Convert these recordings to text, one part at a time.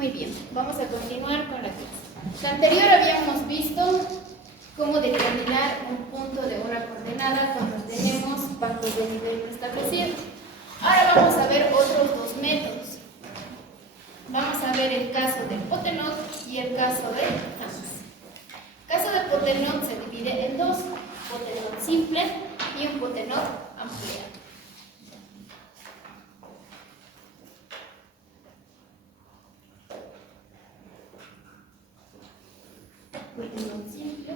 Muy bien, vamos a continuar con la clase. La anterior habíamos visto cómo determinar un punto de una coordenada cuando tenemos bancos de nivel no establecidos. Ahora vamos a ver otros dos métodos. Vamos a ver el caso del Potenot y el caso de Hans. El caso de Potenot se divide en dos: Potenot simple y un Potenot ampliado. Potenot simple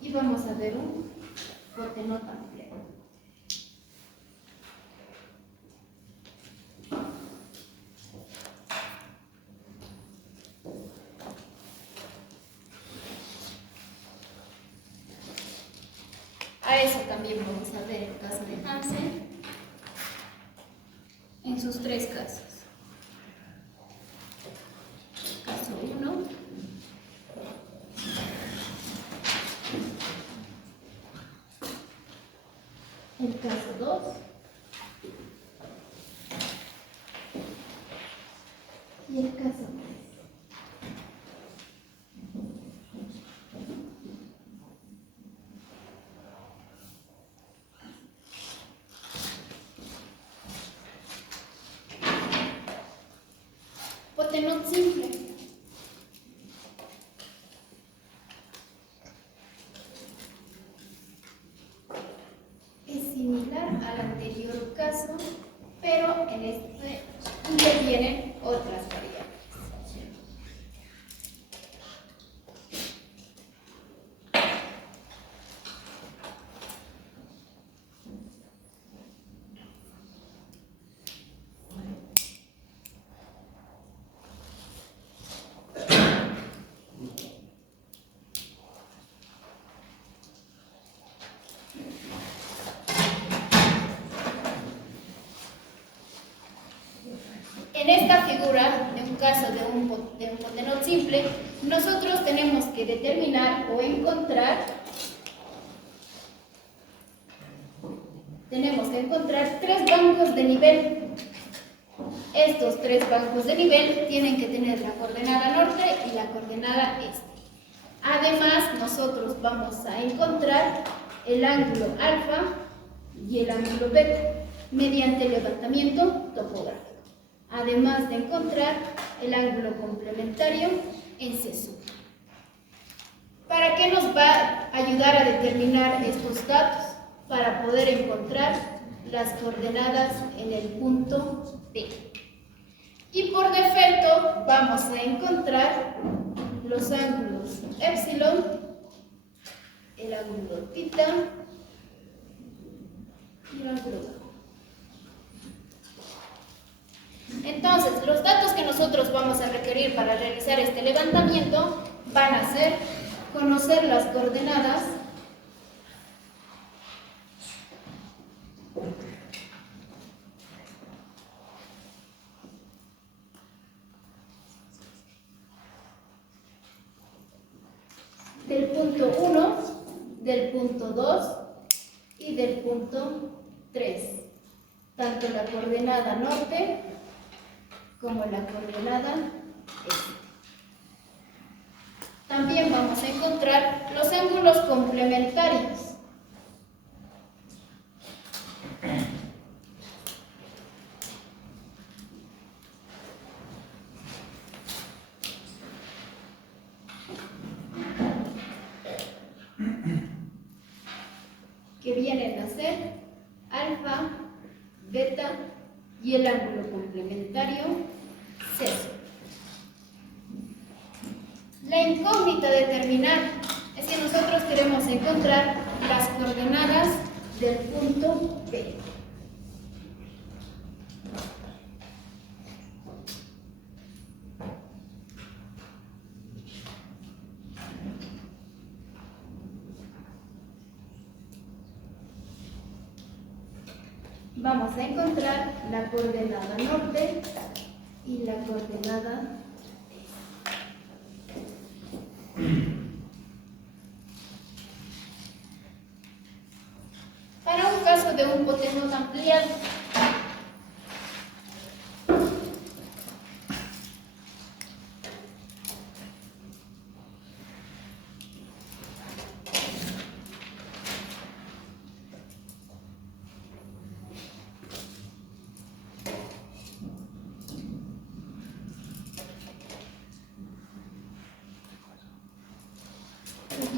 y vamos a ver un Potenot ampliado. A eso también vamos a ver el caso de Hansen en sus tres casos. Caso 1, el caso 2 y el caso 3. Potenot simple. Es similar al anterior caso, pero en este intervienen otras variables. En esta figura, de un caso de un Potenot simple, nosotros tenemos que determinar o encontrar, tres bancos de nivel. Estos tres bancos de nivel tienen que tener la coordenada norte y la coordenada este. Además, nosotros vamos a encontrar el ángulo alfa y el ángulo beta mediante el levantamiento topográfico. Además de encontrar el ángulo complementario en C sub. ¿Para qué nos va a ayudar a determinar estos datos? Para poder encontrar las coordenadas en el punto P. Y por defecto vamos a encontrar los ángulos epsilon, el ángulo tita y el ángulo gamma. Entonces, los datos que nosotros vamos a requerir para realizar este levantamiento van a ser conocer las coordenadas del punto 1, del punto 2 y del punto 3, tanto la coordenada norte como la coordenada este. También vamos a encontrar los ángulos complementarios. Que vienen a ser alfa, beta y el ángulo complementario C. La incógnita de determinar es que nosotros queremos encontrar las coordenadas del punto P. Vamos a encontrar la coordenada norte y la coordenada este. Para un caso de un Potenot ampliado,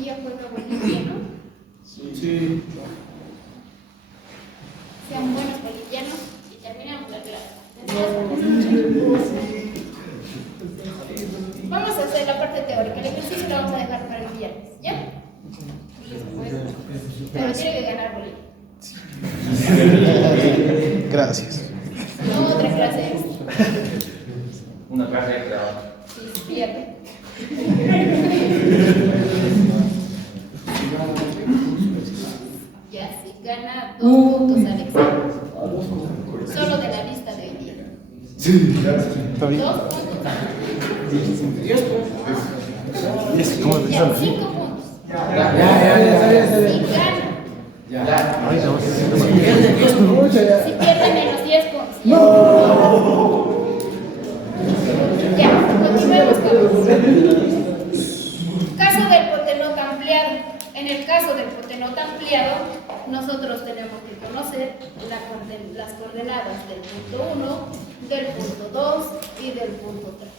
día juega boliviano. Sí. Sean buenos bolivianos y terminamos la clase. Vamos a hacer la parte teórica. El ejercicio lo vamos a dejar para el viernes, ¿ya? Pero tiene que ganar Bolivia. Gracias. No otra clase extra. Una clase extra. Sí, se pierde. Ya, si gana 2 puntos Alexander. Solo de la lista de hoy día. Está bien. 2 puntos. ¿Cómo Ya, empezamos? 5 puntos. Ya. Si gana. Ay, no, Si pierde menos 10 puntos. Ya, continuemos con caso del potenota ampliado. En el caso del potenota ampliado, nosotros tenemos que conocer las coordenadas del punto 1, del punto 2 y del punto 3.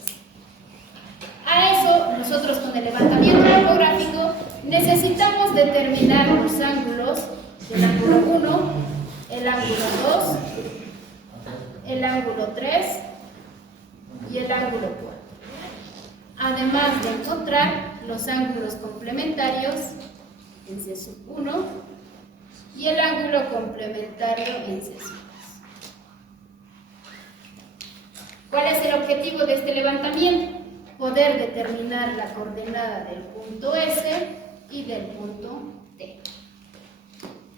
A eso, nosotros con el levantamiento topográfico necesitamos determinar los ángulos del ángulo 1, el ángulo 2, el ángulo 3 y el ángulo 4. Además de encontrar los ángulos complementarios en C1 y el ángulo complementario en C2. ¿Cuál es el objetivo de este levantamiento? Poder determinar la coordenada del punto S y del punto T.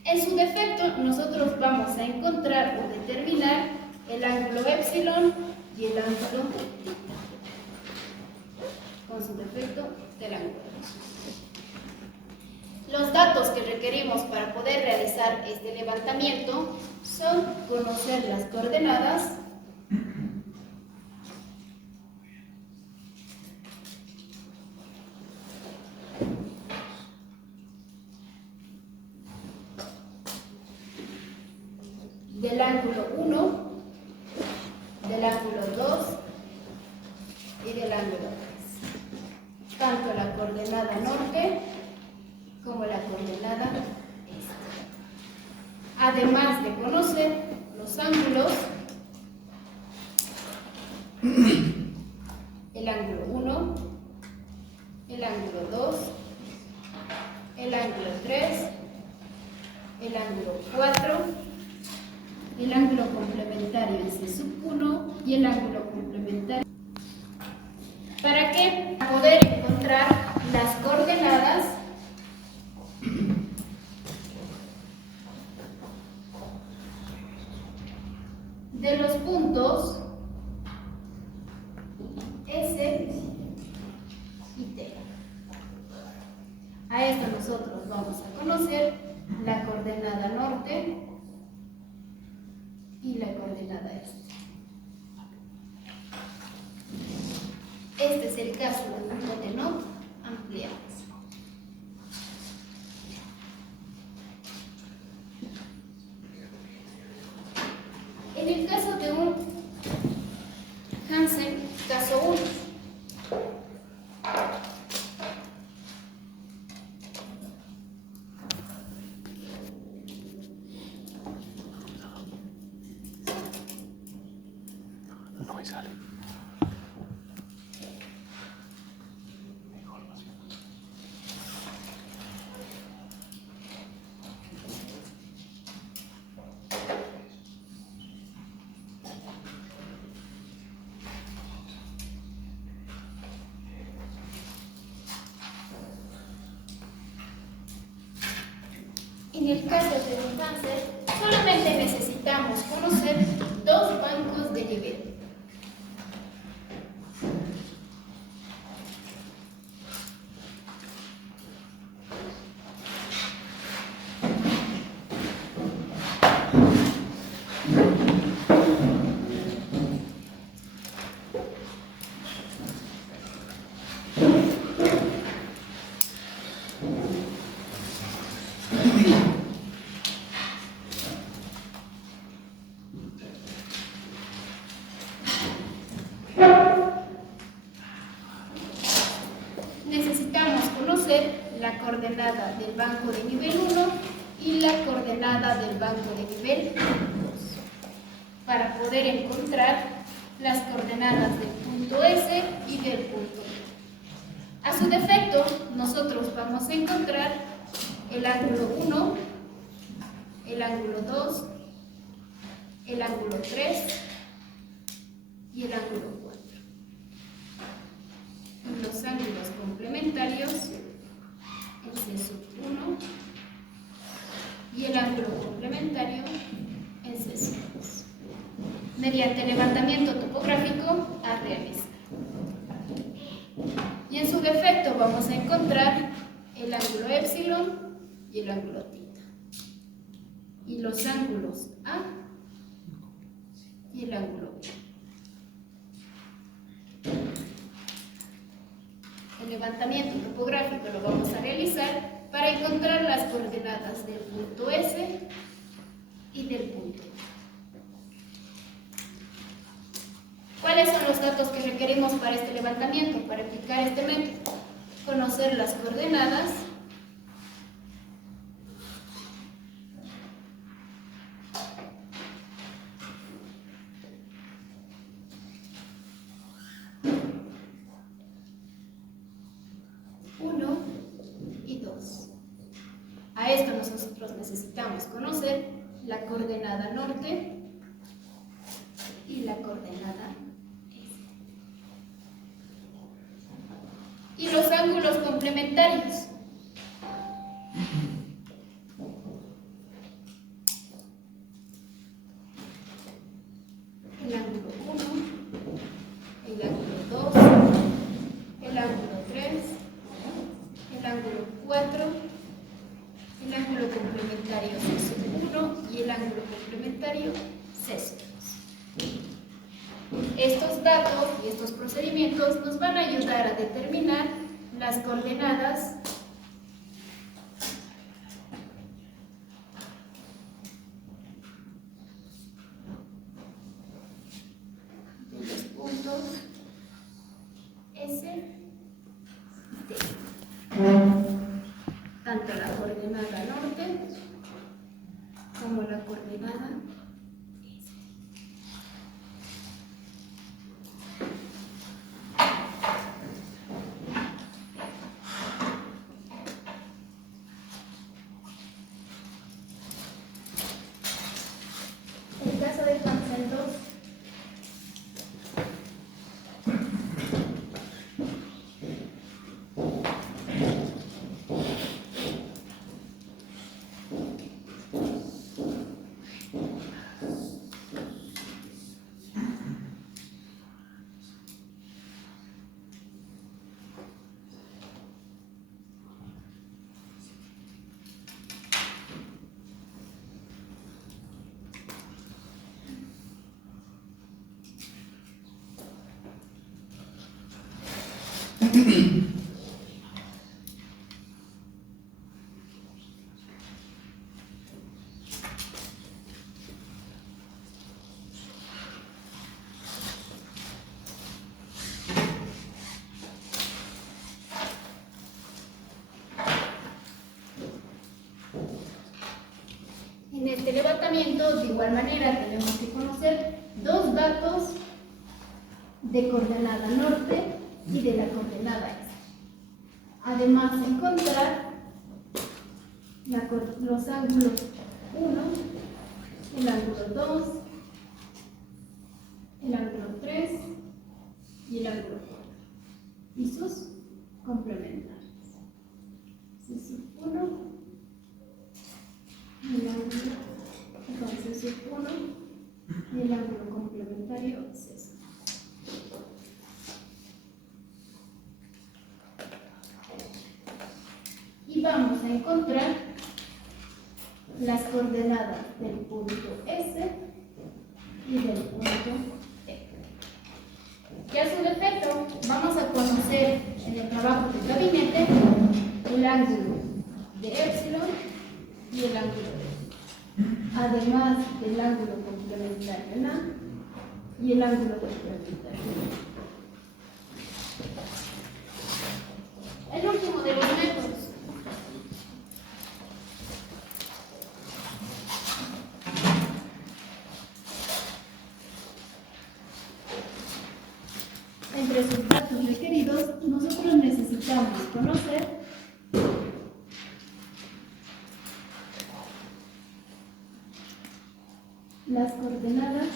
En su defecto, nosotros vamos a encontrar o determinar el ángulo epsilon y el ángulo θ. Con su defecto del ángulo. Los datos que requerimos para poder realizar este levantamiento son conocer las coordenadas, del ángulo 1, del ángulo 2 y del ángulo 3. Tanto la coordenada norte como la coordenada este. Además de conocer los ángulos, el ángulo 1, el ángulo 2, el ángulo 3, el ángulo 4, el ángulo complementario en C1 y el ángulo complementario. ¿Para qué? Para poder encontrar las coordenadas de los puntos S y T. A esto nosotros vamos a conocer la coordenada norte y la coordenada este. Este es el caso de un potenota ampliado. En el caso de un Hansen, caso 1. No me sale. En el caso de un cáncer, solamente necesitamos conocer 2 bancos de nivel. Necesitamos conocer la coordenada del banco de nivel 1 y la coordenada del banco de nivel 2 para poder encontrar las coordenadas del punto S y del punto B. A su defecto, nosotros vamos a encontrar el ángulo 1, el ángulo 2, el ángulo 3 y el ángulo 4. Y los ángulos complementarios, el C1 y el ángulo complementario, el C2. Mediante levantamiento topográfico a realizar. Y en su defecto vamos a encontrar el ángulo epsilon y el ángulo tita. Y los ángulos A y el ángulo B. El levantamiento topográfico lo vamos a realizar para encontrar las coordenadas del punto S y del punto B. ¿Cuáles son los datos que requerimos para este levantamiento, para aplicar este método? Conocer las coordenadas, y 2. A esto nosotros necesitamos conocer la coordenada norte y la coordenada este. Y los ángulos complementarios. El ángulo 1, el ángulo 2, el ángulo 3, el ángulo 4, el ángulo complementario C1 y el ángulo complementario C2. Estos datos y estos procedimientos nos van a ayudar a determinar las coordenadas de los puntos S, T. Tanto la coordenada norte como la coordenada este. En caso de concentos, en este levantamiento, de igual manera, tenemos que conocer dos datos de coordenada norte y de la coordenada este. Además, encontrar los ángulos 1, el ángulo 2, el ángulo 3 y el ángulo 4 y sus complementarios. C1, el ángulo, entonces C1 y el ángulo complementario C2. Y vamos a encontrar las coordenadas del punto S y del punto E. Y a su defecto vamos a conocer en el trabajo de gabinete el ángulo de epsilon y el ángulo B, además del ángulo complementario en A y el ángulo complementario en B. El último de los métodos entre sus datos requeridos, nosotros necesitamos conocer las coordenadas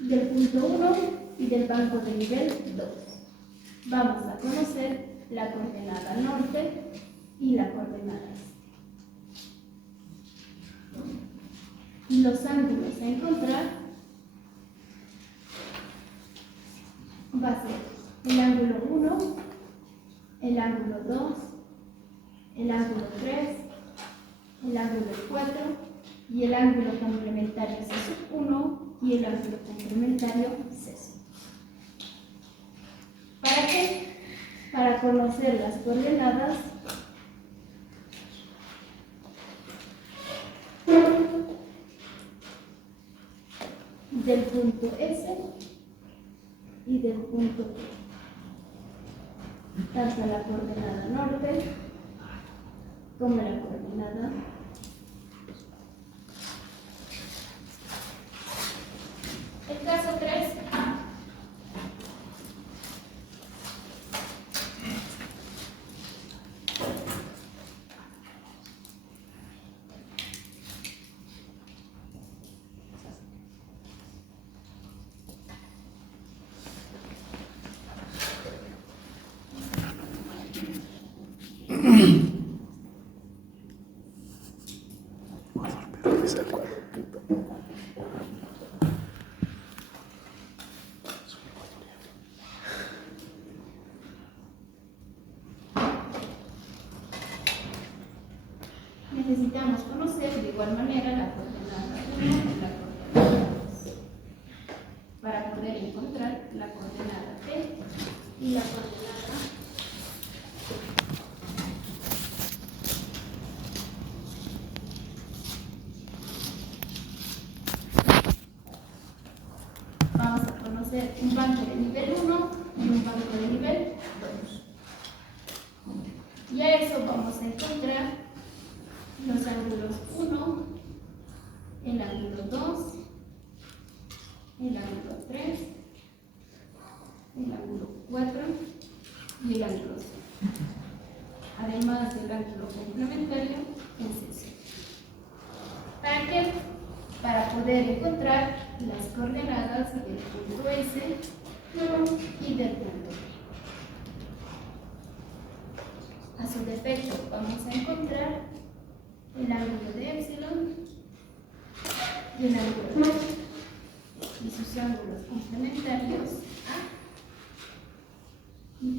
del punto 1 y del banco de nivel 2. Vamos a conocer la coordenada norte y la coordenada este. Y los ángulos a encontrar va a ser el ángulo 1, el ángulo 2, el ángulo 3, el ángulo 4 y el ángulo complementario C1 y el ángulo complementario C. ¿Para qué? Para conocer las coordenadas del punto S y del punto P, tanto la coordenada norte como la coordenada el caso 3. Pero me sale. Necesitamos conocer de igual manera la coordenada 1 y la coordenada 2 para poder encontrar la coordenada P y la coordenada vamos a conocer un banco de nivel 1 y un banco de nivel 2. Y a eso vamos a encontrar los ángulos 1, el ángulo 2, el ángulo 3, el ángulo 4 y el ángulo 5. Además del ángulo complementario en C. ¿Para qué? Para poder encontrar las coordenadas del punto S y del punto P. A su defecto vamos a encontrar el ángulo de epsilon y el ángulo y sus ángulos complementarios A y B.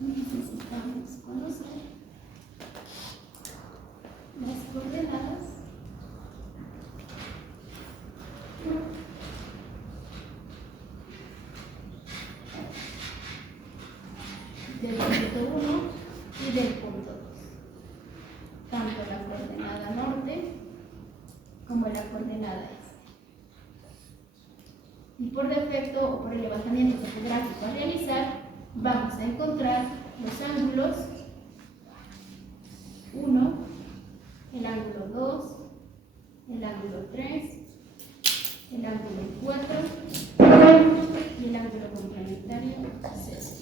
Necesitamos conocer las coordenadas del punto 1 y del punto 2, tanto la coordenada norte como la coordenada este. Y por defecto o por el levantamiento topográfico a realizar, vamos a encontrar los ángulos 1, el ángulo 2, el ángulo 3, el ángulo 4 y el ángulo complementario 6.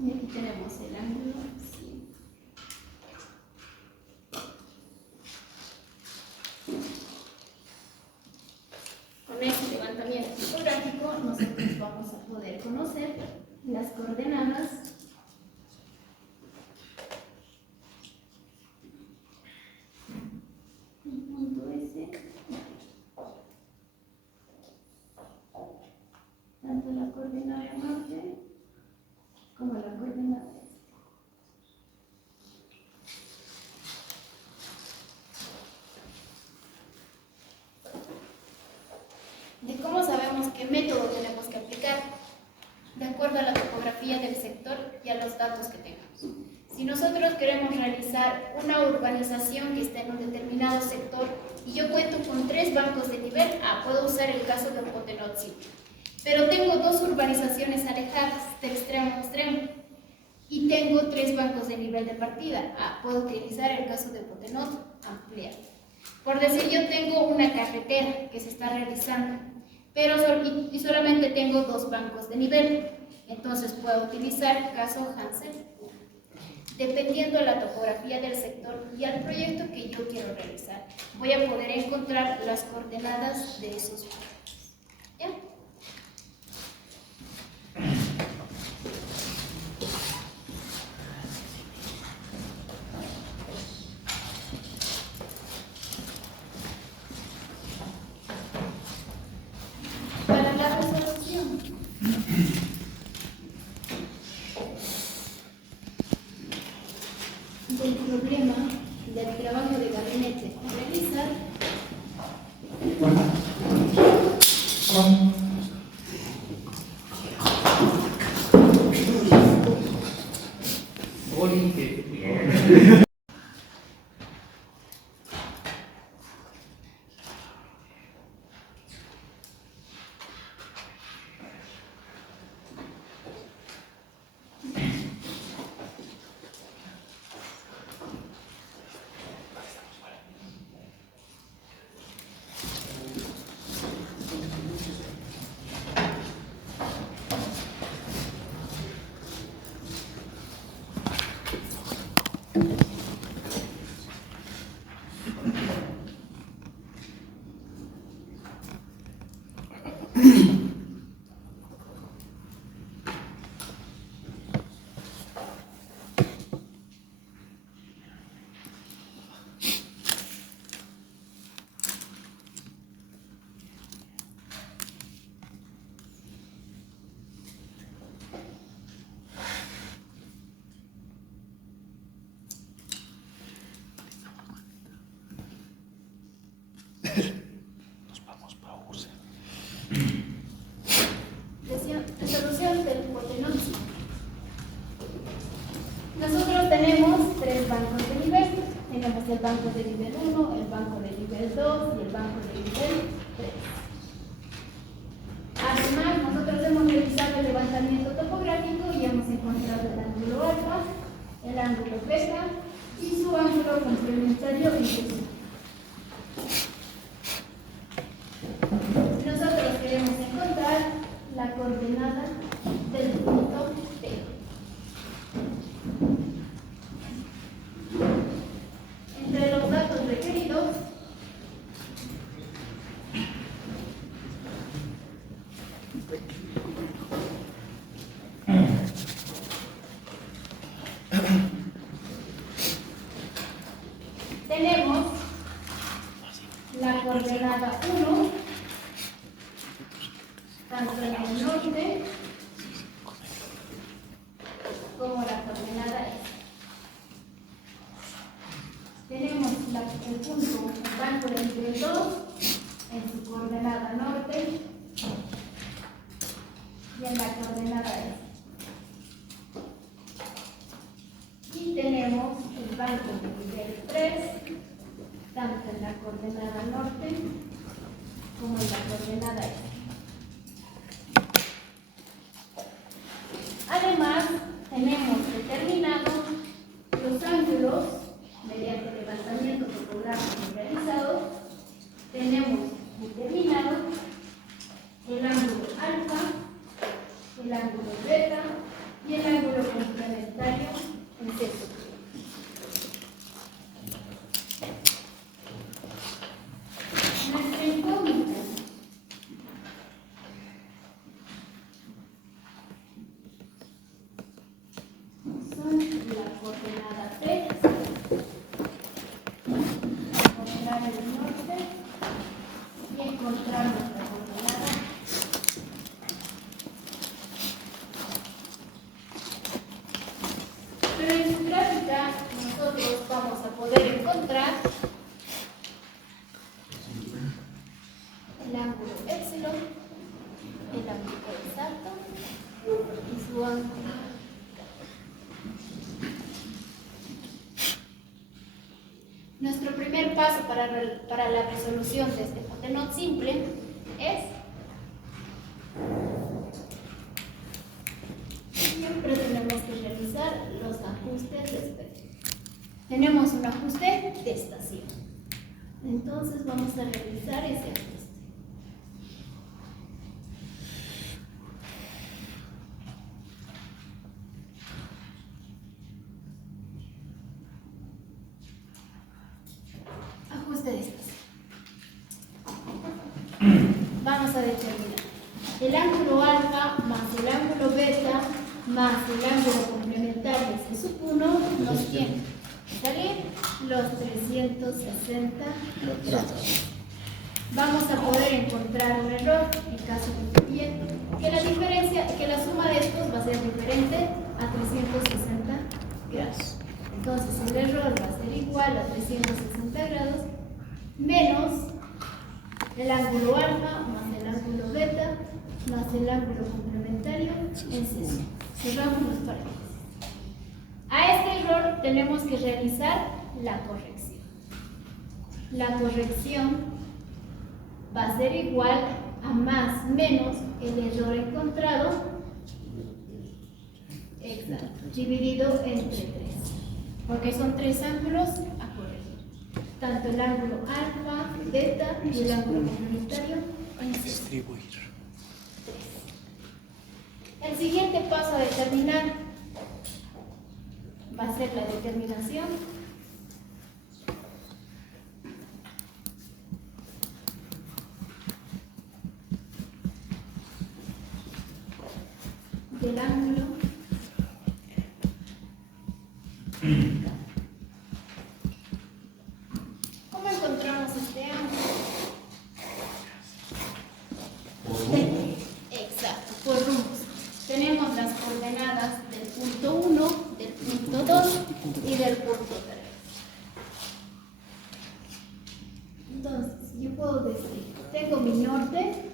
Y aquí tenemos el ángulo 100. Con este levantamiento topográfico nosotros vamos a poder conocer las coordenadas del punto S, tanto la coordenada norte como la coordenada este. ¿De cómo sabemos qué método tenemos que aplicar? De acuerdo a la topografía del sector y a los datos que tengamos. Si nosotros queremos realizar una urbanización que está en un determinado sector y yo cuento con 3 bancos de nivel, puedo usar el caso de Potenotsi. Pero tengo 2 urbanizaciones alejadas de extremo a extremo y tengo 3 bancos de nivel de partida. Puedo utilizar el caso de Potenot, ampliar. Por decir, yo tengo una carretera que se está realizando, pero solamente tengo 2 bancos de nivel. Entonces puedo utilizar caso Hansel, dependiendo de la topografía del sector y al proyecto que yo quiero realizar. Voy a poder encontrar las coordenadas de esos puntos. ¿Ya? Para la resolución del problema del trabajo de gabinete a realizar, resolución del Potenotsi. Nosotros tenemos 3 bancos de nivel. Tenemos el banco de nivel 1, el banco de nivel 2 y el banco de nivel 3. Además, nosotros hemos realizado el levantamiento topográfico y hemos encontrado el ángulo alfa, el ángulo beta y su ángulo complementario en Q. Nosotros queremos encontrar la coordenada del punto P. Entre los datos requeridos tenemos la coordenada 1, tanto en el norte como la coordenada este. Tenemos el punto, el banco de nivel 2 en su coordenada norte y en la coordenada este. Y tenemos el banco de nivel 3 tanto en la coordenada norte como en la coordenada este. Además, tenemos determinados los ángulos mediante levantamiento topográfico realizado. Tenemos determinado el ángulo alfa, el ángulo beta y el ángulo complementario en C. Nuestra incógnita son la coordenada P, encontrar el norte y encontrar nuestra coordenada. Pero en su gráfica nosotros vamos a poder encontrar el ángulo épsilon, el ángulo exacto y su ángulo. Nuestro primer paso para la resolución de este potenot simple es siempre tenemos que realizar los ajustes de espectro. Tenemos un ajuste de estación. Entonces vamos a realizar ese ajuste. Ajuste de estación. Vamos a determinar el ángulo alfa más el ángulo beta más el ángulo complementario de sub 1 nos tiene salir los 360 grados. Vamos a poder encontrar un error en caso que la suma de estos va a ser diferente a 360 grados. Entonces el error va a ser igual a 360 grados menos el ángulo alfa más el ángulo beta más el ángulo complementario en C. Cerramos los paréntesis. A este error tenemos que realizar la corrección. La corrección va a ser igual a más menos el error encontrado, exacto, dividido entre 3, porque son 3 ángulos a corregir, tanto el ángulo alfa, beta y el ángulo complementario en C. Distribuir. El siguiente paso a determinar va a ser la determinación del ángulo ¿Cómo encontramos este ángulo? Exacto, por rumbos. Tenemos las coordenadas del punto 1, del punto 2 y del punto 3. Entonces, yo puedo decir, tengo mi norte,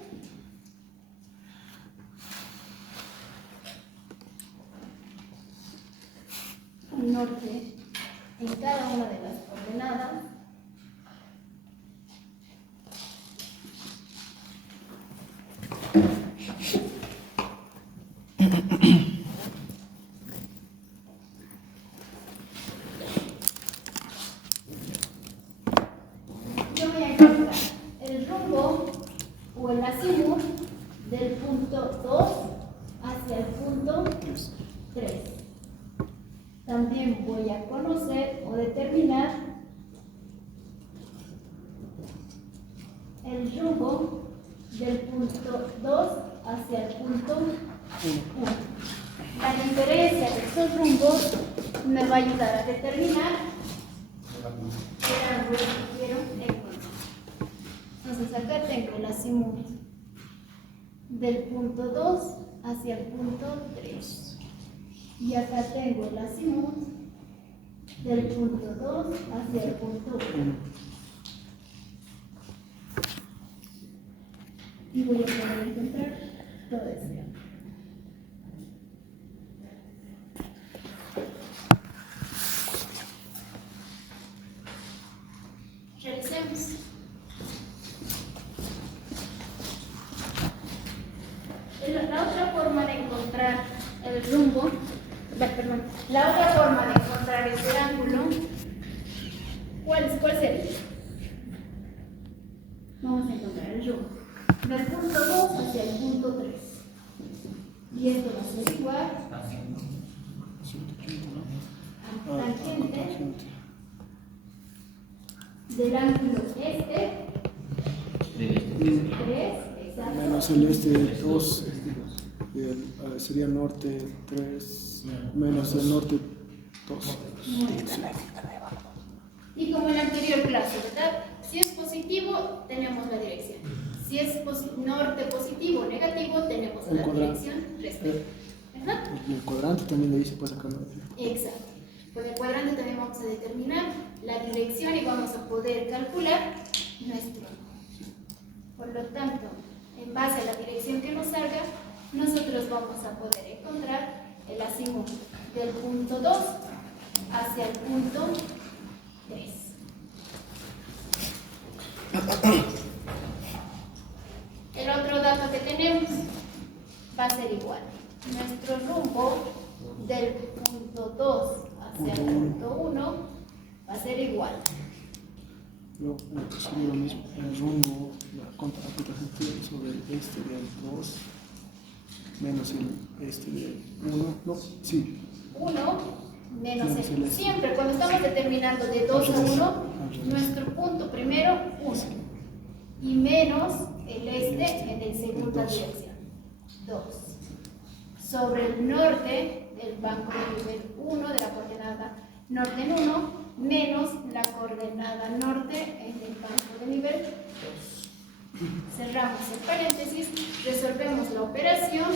en cada una de las coordenadas. Yo voy a encontrar el rumbo o el azimut del punto 2 hacia el punto 3. También voy a conocer o determinar el rumbo del punto 2 hacia el punto 1. La diferencia de estos rumbos me va a ayudar a determinar el ángulo que quiero encontrar. Entonces acá tengo el azimut del punto 2 hacia el punto 3. Y acá tengo el azimut del punto 2 hacia el punto 1. Y voy a poder encontrar todo este ángulo. Realicemos. La otra forma de encontrar el rumbo, la otra forma de encontrar ese ángulo, ¿cuál sería? Vamos a encontrar el rumbo del punto 2 hacia el punto 3. Y esto va a ser igual a tangente del ángulo este 3, exacto. Menos el este 2. Y sería norte 3 menos el norte 2. Y como en la anterior clase, ¿verdad? Si es positivo, tenemos la dirección. Si es norte positivo o negativo, tenemos la dirección respectiva. ¿Verdad? Y el cuadrante también le dice pues acá norte. Exacto. Con el cuadrante también vamos a determinar la dirección y vamos a poder calcular nuestro. Por lo tanto, en base a la dirección que nos salga, nosotros vamos a poder encontrar el azimut del punto 2 hacia el punto 3. El otro dato que tenemos va a ser igual. Nuestro rumbo del punto 2 hacia el punto 1 va a ser igual. Luego sería lo mismo, el rumbo, la contraputación sobre el este del 2 menos el este del 1, no, sí. 1 menos Menos el el. este. Siempre cuando estamos determinando de 2 a 1, nuestro punto primero 1 y menos el este en la segunda dirección. 2. Sobre el norte del banco de nivel 1 de la coordenada norte en 1 menos la coordenada norte en el banco de nivel 2. Cerramos el paréntesis, resolvemos la operación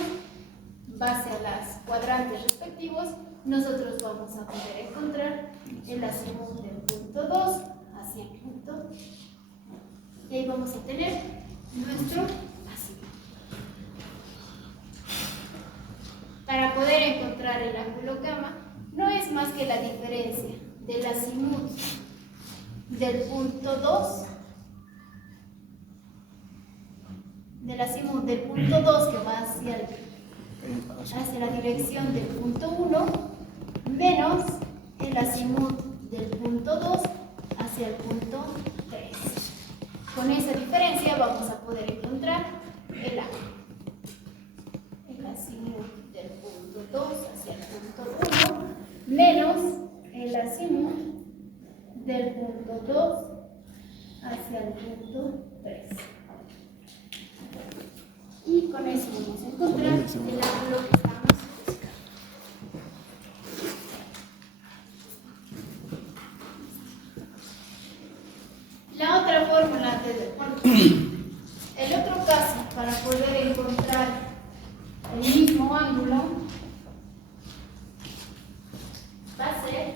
base a las cuadrantes respectivos. Nosotros vamos a poder encontrar el azimut del punto 2 hacia el punto y ahí vamos a tener nuestro azimut. Para poder encontrar el ángulo gamma, no es más que la diferencia del azimut del punto 2, del azimut del punto 2 que va hacia la dirección del punto 1, menos el azimut del punto 2 hacia el punto 3. Con esa diferencia vamos a poder encontrar el ángulo. El azimut del punto 2 hacia el punto 1 menos el azimut del punto 2 hacia el punto 3. Y con eso vamos a encontrar el ángulo que estamos buscando. La otra fórmula, el otro caso para poder encontrar el mismo ángulo va a ser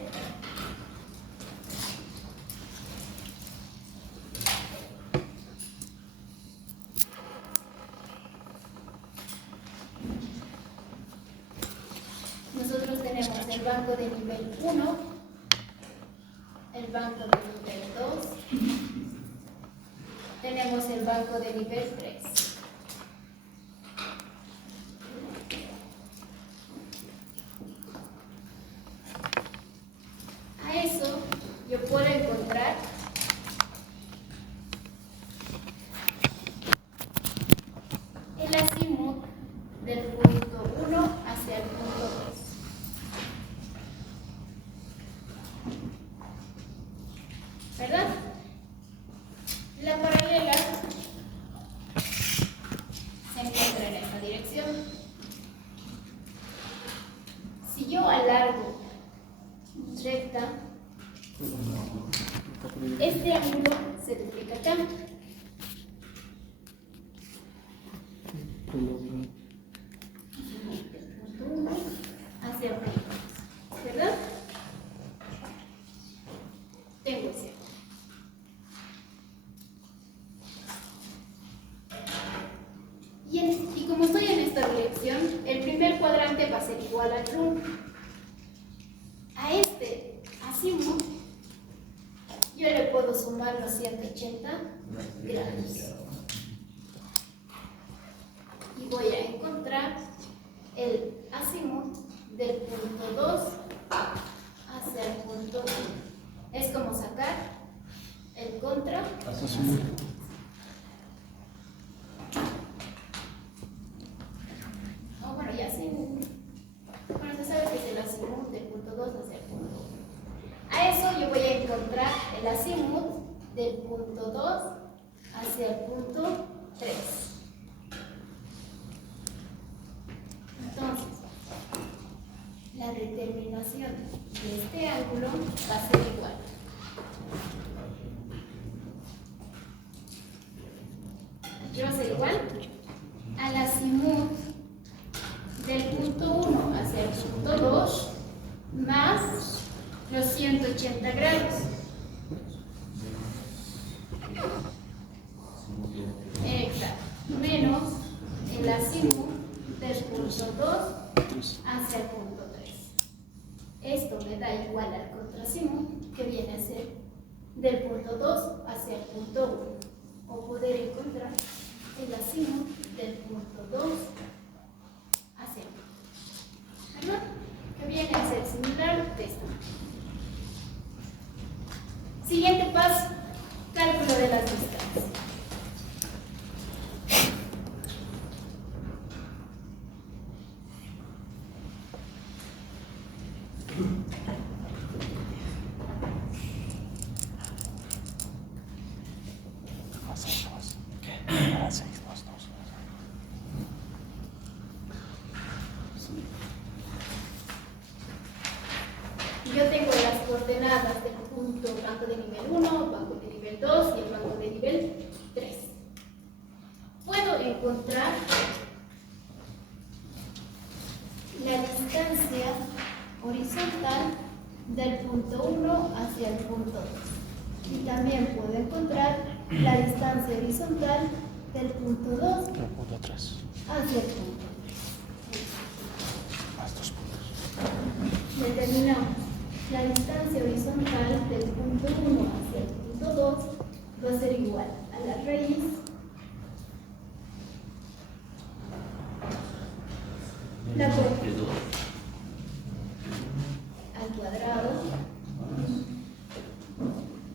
nosotros tenemos el banco de nivel 1, el banco de nivel 2, tenemos el banco de nivel 3. A eso yo puedo encontrar el azimut del punto 1 hacia el punto 3. ¿Verdad? La paralela se encuentra en esta dirección. Si yo alargo recta, este ángulo se duplica acá. Punto 1 hacia el punto 3. ¿Verdad? Tengo ese ángulo. Y como estoy en esta dirección, el primer cuadrante va a ser igual al 1. A este azimut yo le puedo sumar los 180 grados. Y voy a encontrar el azimut del punto 2 hacia el punto 1. Es como sacar el contra azimut. Bueno, ya sin. Bueno, se sabe que es el azimut del punto 2 hacia el punto 1. A eso yo voy a encontrar el azimut del punto 2 hacia el punto 3. Entonces, la determinación de este ángulo va a ser igual. ¿Qué va a ser igual? Al azimut del punto 1 hacia el punto 2 más los 180 grados. Exacto. Menos el azimut del punto 2 hacia el punto 3. Esto me da igual al contrazimut, que viene a ser del punto 2 hacia el punto 1. o poder encontrar el azimut del punto 2 a 0. ¿Verdad? Que viene a ser similar de esta manera. Siguiente paso, cálculo de las distancias. Yo tengo las coordenadas del punto banco de nivel 1, banco de nivel 2 y el banco de nivel 3. Puedo encontrar la distancia horizontal del punto 1 hacia el punto 2. Y también puedo encontrar la distancia horizontal del punto 2 El punto 3. hacia el punto 3. Más 2 puntos. Determinamos la distancia horizontal del punto 1 hacia el punto 2 va a ser igual a la raíz al cuadrado,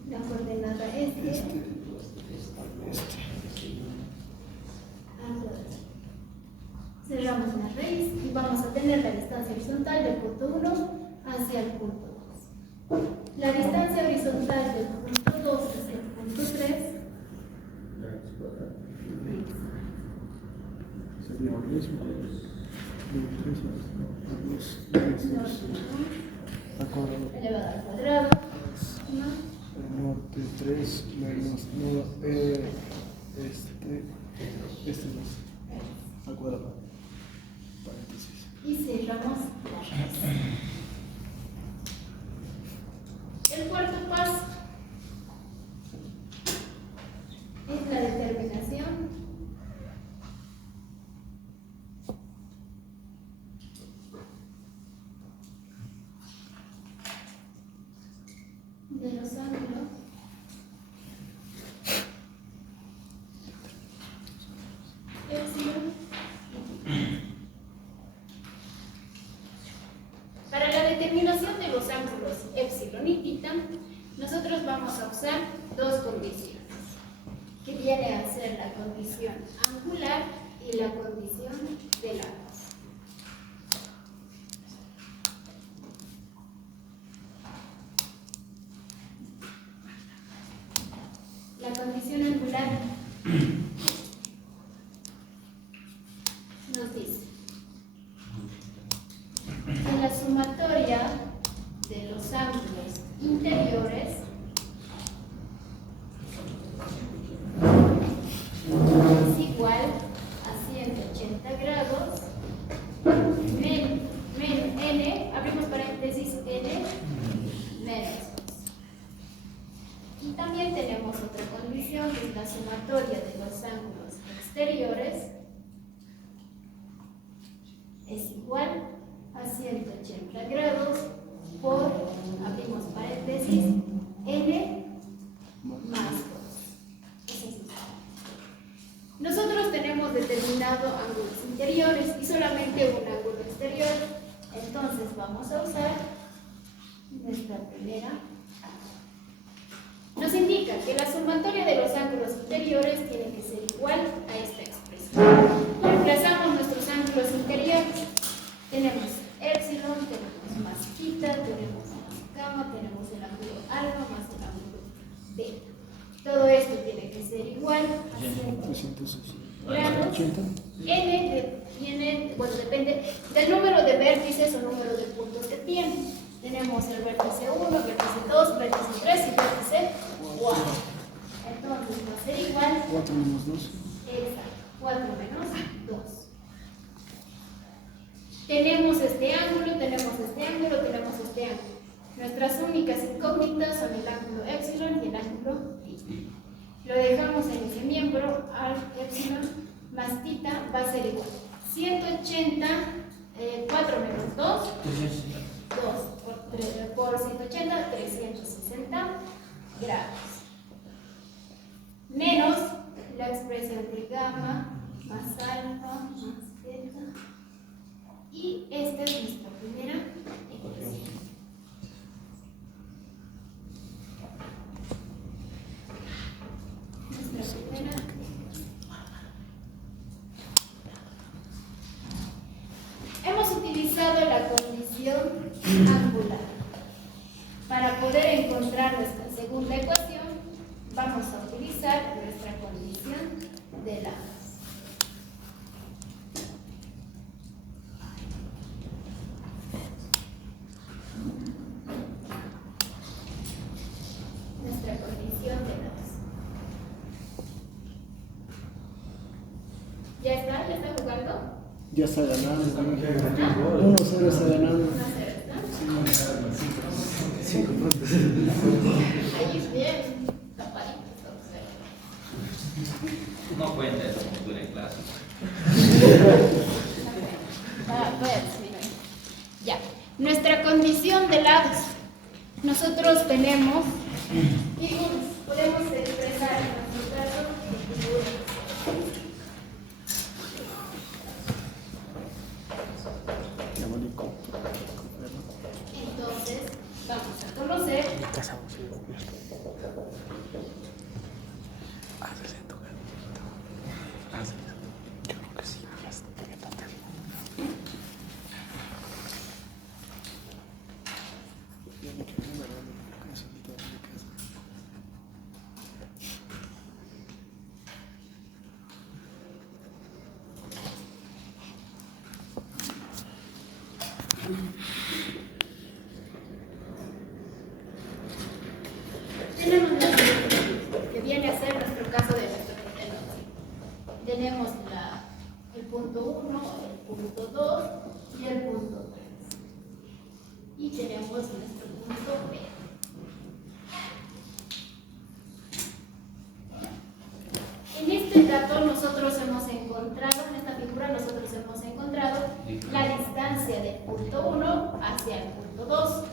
la coordenada al cuadrado. Cerramos la raíz y vamos a tener la distancia horizontal del punto 1 hacia el punto 2. La distancia horizontal del punto 2 hacia el punto 3 Sería lo mismo. elevado al cuadrado más Norte 3 menos este 2 al cuadrado. Paréntesis. y cerramos la raíz. El cuarto paso es la determinación de los ángulos epsilon. Para la determinación de los ángulos epsilon y tita, nosotros vamos a usar dos condiciones, que viene a ser la condición angular y la condición de la base. La condición angular nos dice que la sumatoria de los ángulos interiores es igual a 180 grados n, abrimos paréntesis, n menos 2. Y también tenemos otra condición, que es la sumatoria de los ángulos exteriores es igual a 180 grados por, abrimos paréntesis, n más 2. Eso es. Nosotros tenemos determinado ángulos interiores y solamente un ángulo exterior, entonces vamos a usar nuestra primera. Nos indica que la sumatoria de los ángulos interiores tiene que ser igual a esta expresión. Reemplazamos nuestros ángulos interiores. Tenemos epsilon, tenemos más θ, tenemos más gamma, tenemos el ángulo alfa más el ángulo beta. Todo esto tiene que ser igual a 180 grados. Depende del número de vértices o número de puntos que tiene. Tenemos el vértice 1, vértice 2, vértice 3 y vértice 4. Entonces va a ser igual 4 menos 2. Exacto, 4 menos 2. Tenemos este ángulo, tenemos este ángulo, tenemos este ángulo. Nuestras únicas incógnitas son el ángulo epsilon y el ángulo θ. Lo dejamos en ese miembro, al epsilon más θ va a ser igual 180, 4 menos 2, 2 por 180, 360 grados. Menos la expresión de gamma más alfa más delta. Y esta es nuestra primera ecuación. Hemos utilizado la condición angular. Para poder encontrar nuestra segunda ecuación, vamos a utilizar nuestra condición de Laplace. Nuestra condición de Laplace. ¿Ya está? ¿Ya está jugando? Ya está ganando. 1-0 está ganando. 1-0, ¿está? 5 puntos. Ahí es bien tapaditos, No cuenta esa cultura en clase. Ya. Nuestra condición de lados. Nosotros tenemos figuras. Podemos expresar en nuestro caso figuras. Entonces, vamos a conocer Yo creo que sí. tenemos la que viene a ser nuestro caso de nuestro potencial. Tenemos el punto 1, el punto 2 y el punto 3. Y tenemos nuestro punto P. En este dato nosotros hemos encontrado, en esta figura nosotros hemos encontrado la distancia del punto 1 hacia el punto 2.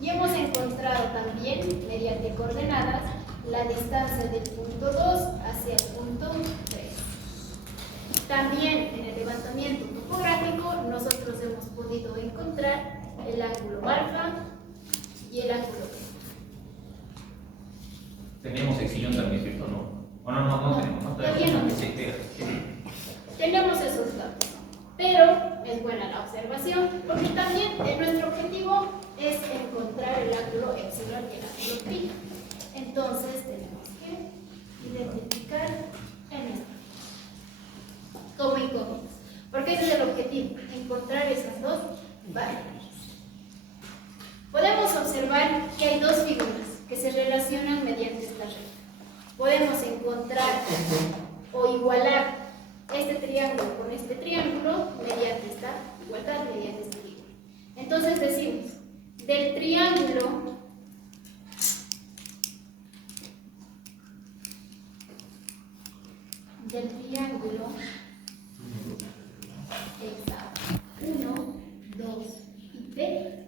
Y hemos encontrado también, mediante coordenadas, la distancia del punto 2 hacia el punto 3. También en el levantamiento topográfico nosotros hemos podido encontrar el ángulo alfa y el ángulo beta. Tenemos sección también, ¿cierto? ¿No? ¿O no tenemos? No, Todavía no. Sí. Tenemos esos datos, pero es buena la observación porque también nuestro objetivo es encontrar el ángulo epsilon y el ángulo pi. Entonces tenemos que identificar en esto como incógnitas, porque ese es el objetivo, encontrar esas dos variables. Podemos observar que hay dos figuras que se relacionan mediante esta regla. Podemos encontrar o igualar este triángulo con este triángulo mediante esta igualdad, mediante esta figura. Entonces decimos, del triángulo exacto 1, 2 y P,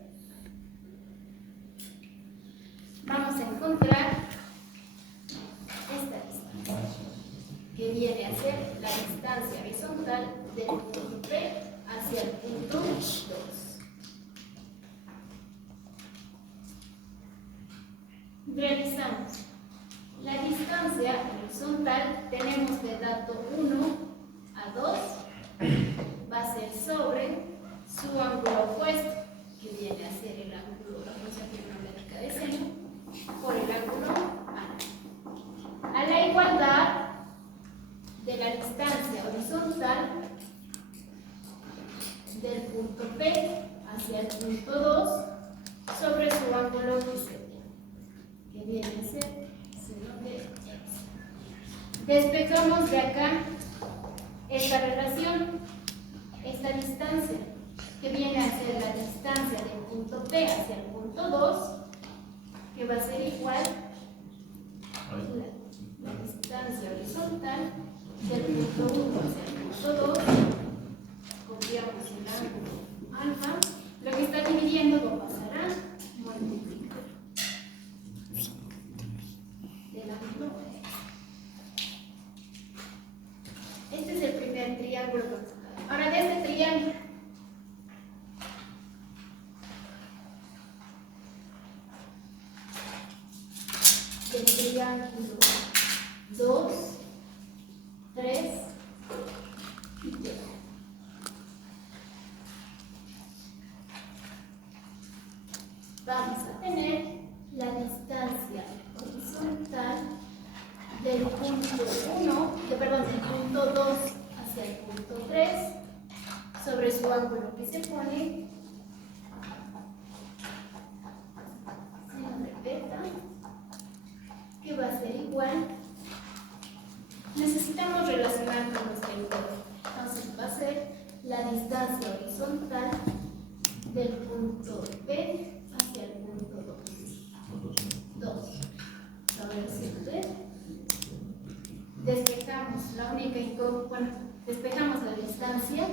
vamos a encontrar esta distancia, que viene a ser la distancia horizontal del punto P hacia el punto 2. Realizamos la distancia horizontal, tenemos de dato 1 a 2, va a ser sobre su ángulo opuesto, que viene a ser el ángulo, la función trigonométrica de seno, por el ángulo A. A la igualdad de la distancia horizontal del punto P hacia el punto 2 sobre su ángulo isósceles, que viene a ser seno de x. Despejamos de acá esta relación, esta distancia, que viene a ser la distancia del punto P hacia el punto 2, que va a ser igual a la distancia horizontal del punto 1 hacia el punto 2, copiamos el ángulo alfa, lo que está dividiendo lo pasará multiplicar del ángulo x. ángulo 2, 3 y 4. Vamos a tener la distancia horizontal del punto 2 hacia el punto 3 sobre su ángulo que se pone seno de beta, que va a ser igual. Necesitamos relacionar con los vectores. Entonces va a ser la distancia horizontal del punto P hacia el punto 2. Sobre el seno de. Despejamos despejamos la distancia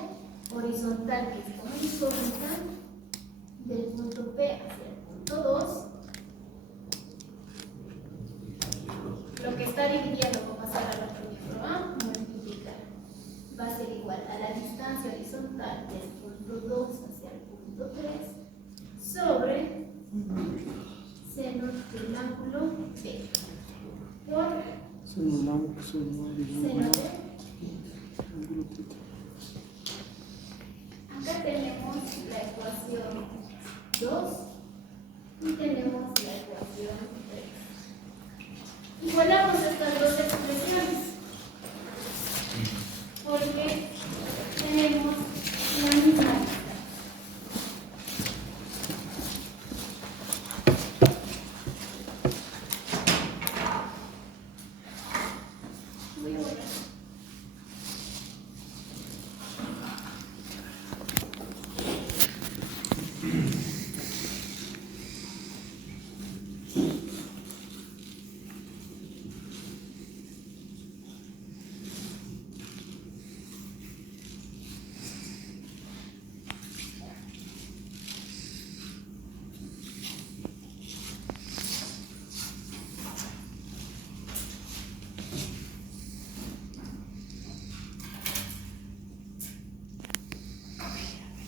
horizontal, que es como incógnita, del punto P hacia el punto 2. Lo que está dividiendo va a pasar a la primera multiplicar. Va a ser igual a la distancia horizontal del punto 2 hacia el punto 3 sobre seno del ángulo B por seno del seno de. ángulo θ. Acá tenemos la ecuación 2 y tenemos la ecuación 3. Igualamos estas dos expresiones porque tenemos la misma distancia. Voy a borrar.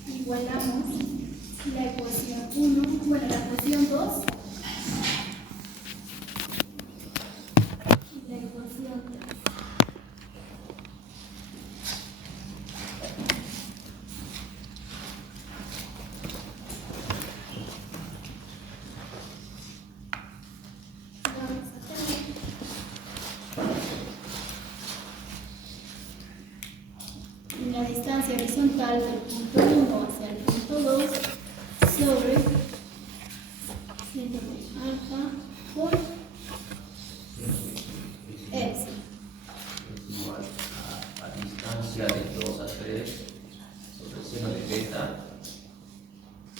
Igualamos la ecuación 1, la ecuación 2 y la ecuación 3. Vamos a tener la distancia horizontal del punto 1 hacia el punto 2 sobre seno de alfa por epsilon. Es igual a distancia de 2 a 3 sobre el seno de beta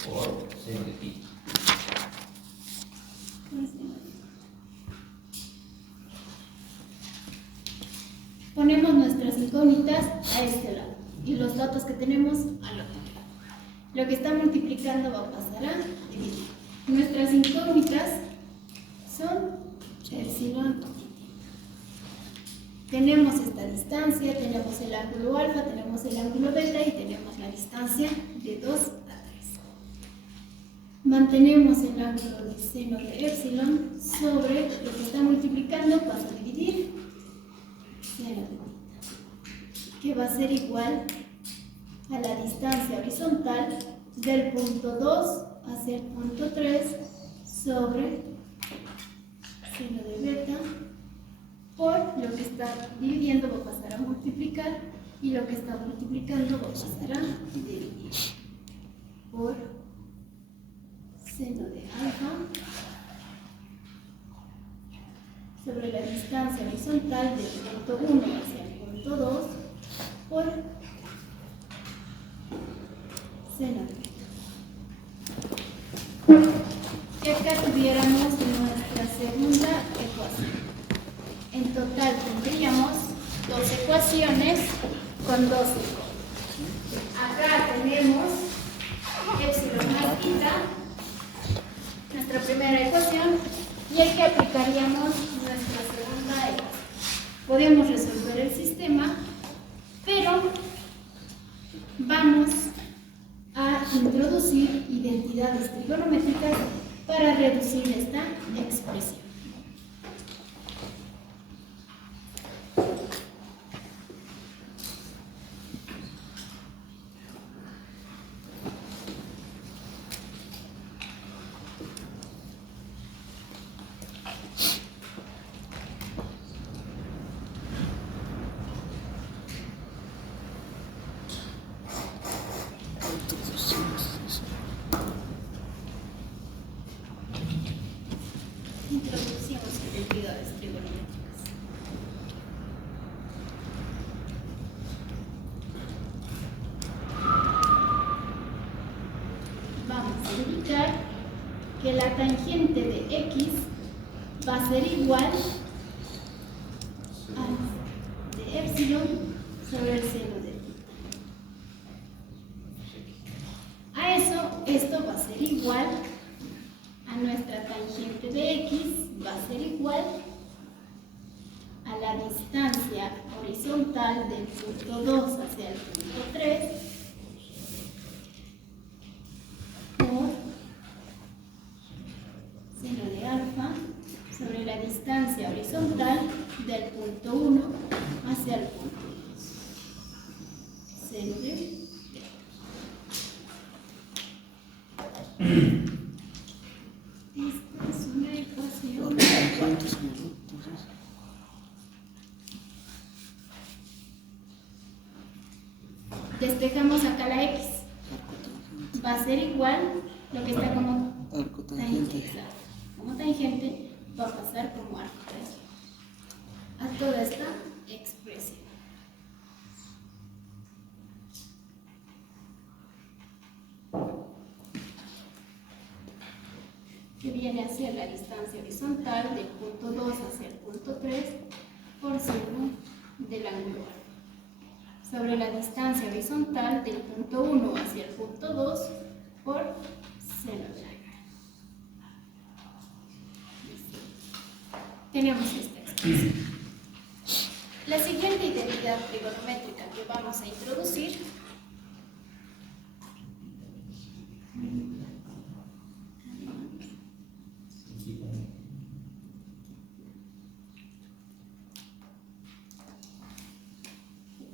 por seno de pi. Ponemos nuestras incógnitas a este lado y los datos que tenemos al otro lado. Lo que está multiplicando va a pasar a dividir. Nuestras incógnitas son epsilon. Tenemos esta distancia, tenemos el ángulo alfa, tenemos el ángulo beta y tenemos la distancia de 2 a 3. Mantenemos el ángulo de seno de epsilon sobre lo que está multiplicando, pasa a dividir seno de beta, que va a ser igual a la distancia horizontal del punto 2 hacia el punto 3 sobre seno de beta por lo que está dividiendo va a pasar a multiplicar y lo que está multiplicando va a pasar a dividir por seno de alfa sobre la distancia horizontal del punto 1 hacia el punto 2 por seno de beta. Que acá tuviéramos nuestra segunda ecuación. En total tendríamos dos ecuaciones con dos incógnitas. Acá tenemos epsilon más θ, nuestra primera ecuación, y aquí aplicaríamos nuestra segunda ecuación. Podemos resolver el sistema, pero vamos a introducir identidades trigonométricas para reducir esta expresión. de x va a ser igual a de epsilon sobre el seno de θ. A eso, esto va a ser igual a nuestra tangente de x, va a ser igual a la distancia horizontal del punto 2 hacia el punto 3 por seno de alfa sobre la distancia horizontal del punto 1 hacia el punto 2. Seno de esta es una ecuación. Despejamos acá la x. Va a ser igual lo que está como Arco tangente. tangente. Exacto. Como tangente va a pasar como arco tangente a toda esta expresión. Que viene a ser la distancia horizontal del punto 2 hacia el punto 3 por seno del ángulo alfa. Sobre la distancia horizontal del punto 1 hacia el punto 2 por seno de alfa. Tenemos esta expresión. La siguiente identidad trigonométrica que vamos a introducir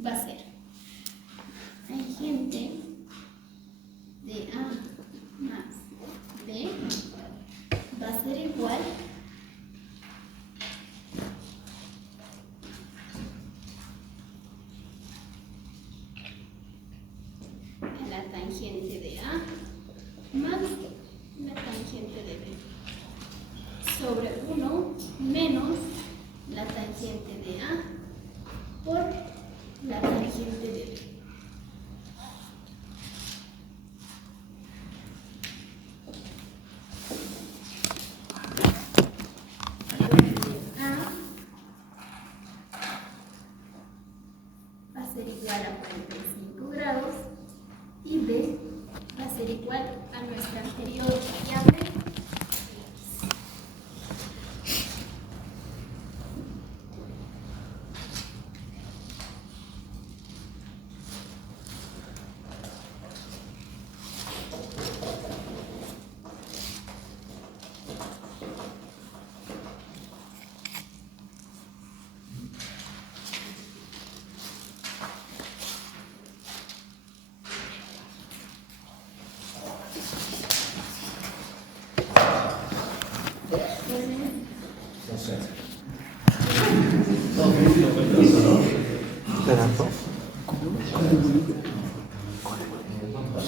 va a ser tangente de A más B va a ser igual a la tangente de A más la tangente de B sobre 1 menos la tangente de A por la tangente de B. A va a ser igual a 45 grados y B va a ser igual a nuestra anterior variable x.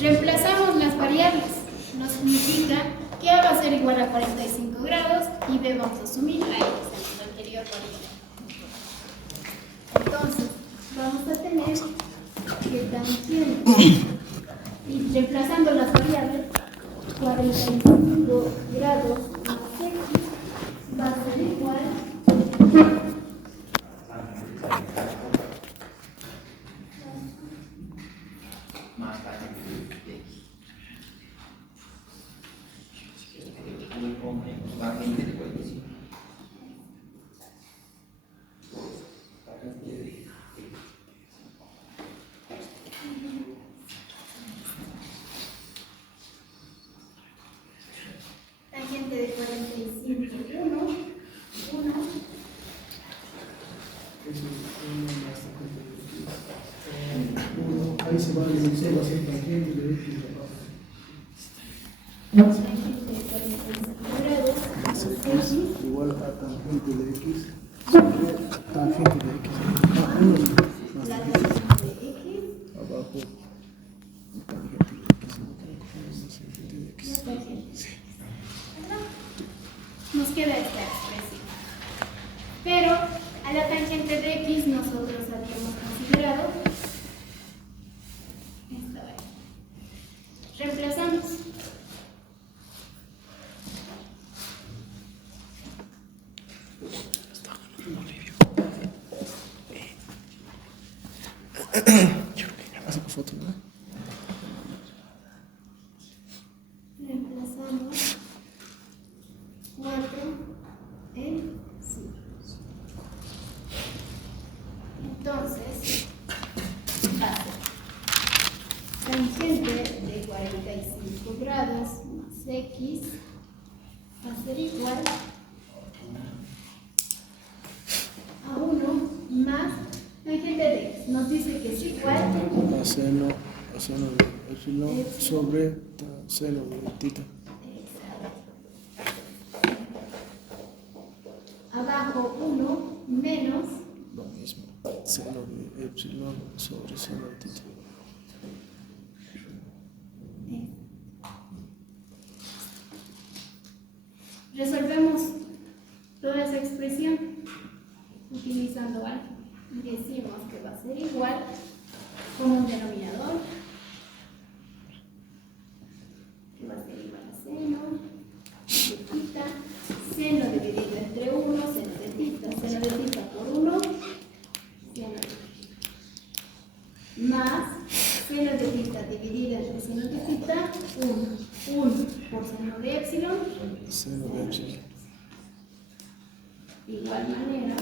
Reemplazamos las variables, nos significa que A va a ser igual a 45 grados y B vamos a asumir la X en la anterior variable. Entonces, vamos a tener que tangente, y reemplazando las variables, 45 grados más X va a ser igual más tangente de x. Tangente de 45. Tangente de x. tangente de 45, 1, 1, Ahí se va a ser tangente de x. tangente de 45 grados, Es igual a tangente de x sobre tangente de x. Más la tangente tangente de X, abajo. Tangente de x. Tangente de x. la tangente. ¿Verdad? Nos queda esta expresión. Pero a la tangente de X nosotros habíamos considerado esta variable. Reemplazamos. Hace por foto, ¿no? Reemplazamos 4 en 5. Entonces, base. Tangente de 45 grados más x va a ser igual a 1 más tangente de x. Nos dice que es igual A seno de epsilon sobre seno de tita. abajo 1 menos Lo mismo. Seno de epsilon sobre seno de tita. resolvemos toda esa expresión utilizando alfa. Decimos que va a ser igual como un denominador, que va a ser igual a seno de tita, seno dividido entre 1, seno de tita por 1, seno de tita, más seno de tita dividido entre seno de tita, 1 por seno de epsilon, Seno de epsilon. de igual manera,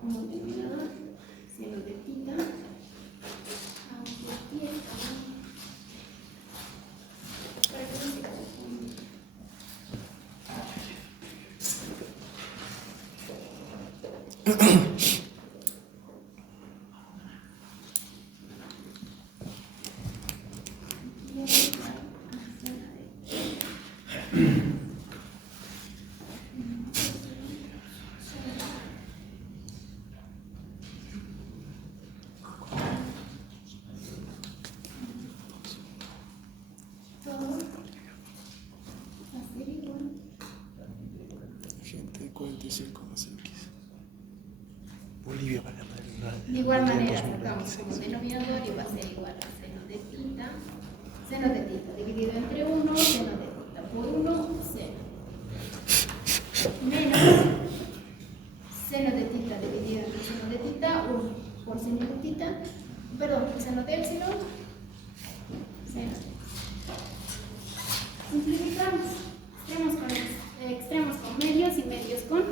como denominador, seno de tita, aunque aquí está, para que no se confunda. Gente de 45 más X. Bolivia va a ganar el De igual manera, 2026. sacamos como denominador y va a ser igual a seno de tita dividido entre 1, seno de tita por 1, seno. Menos seno de tita dividido entre seno de tita, 1 por seno de tita, perdón, por seno de epsilon, seno. Simplificamos, extremos con medios y medios con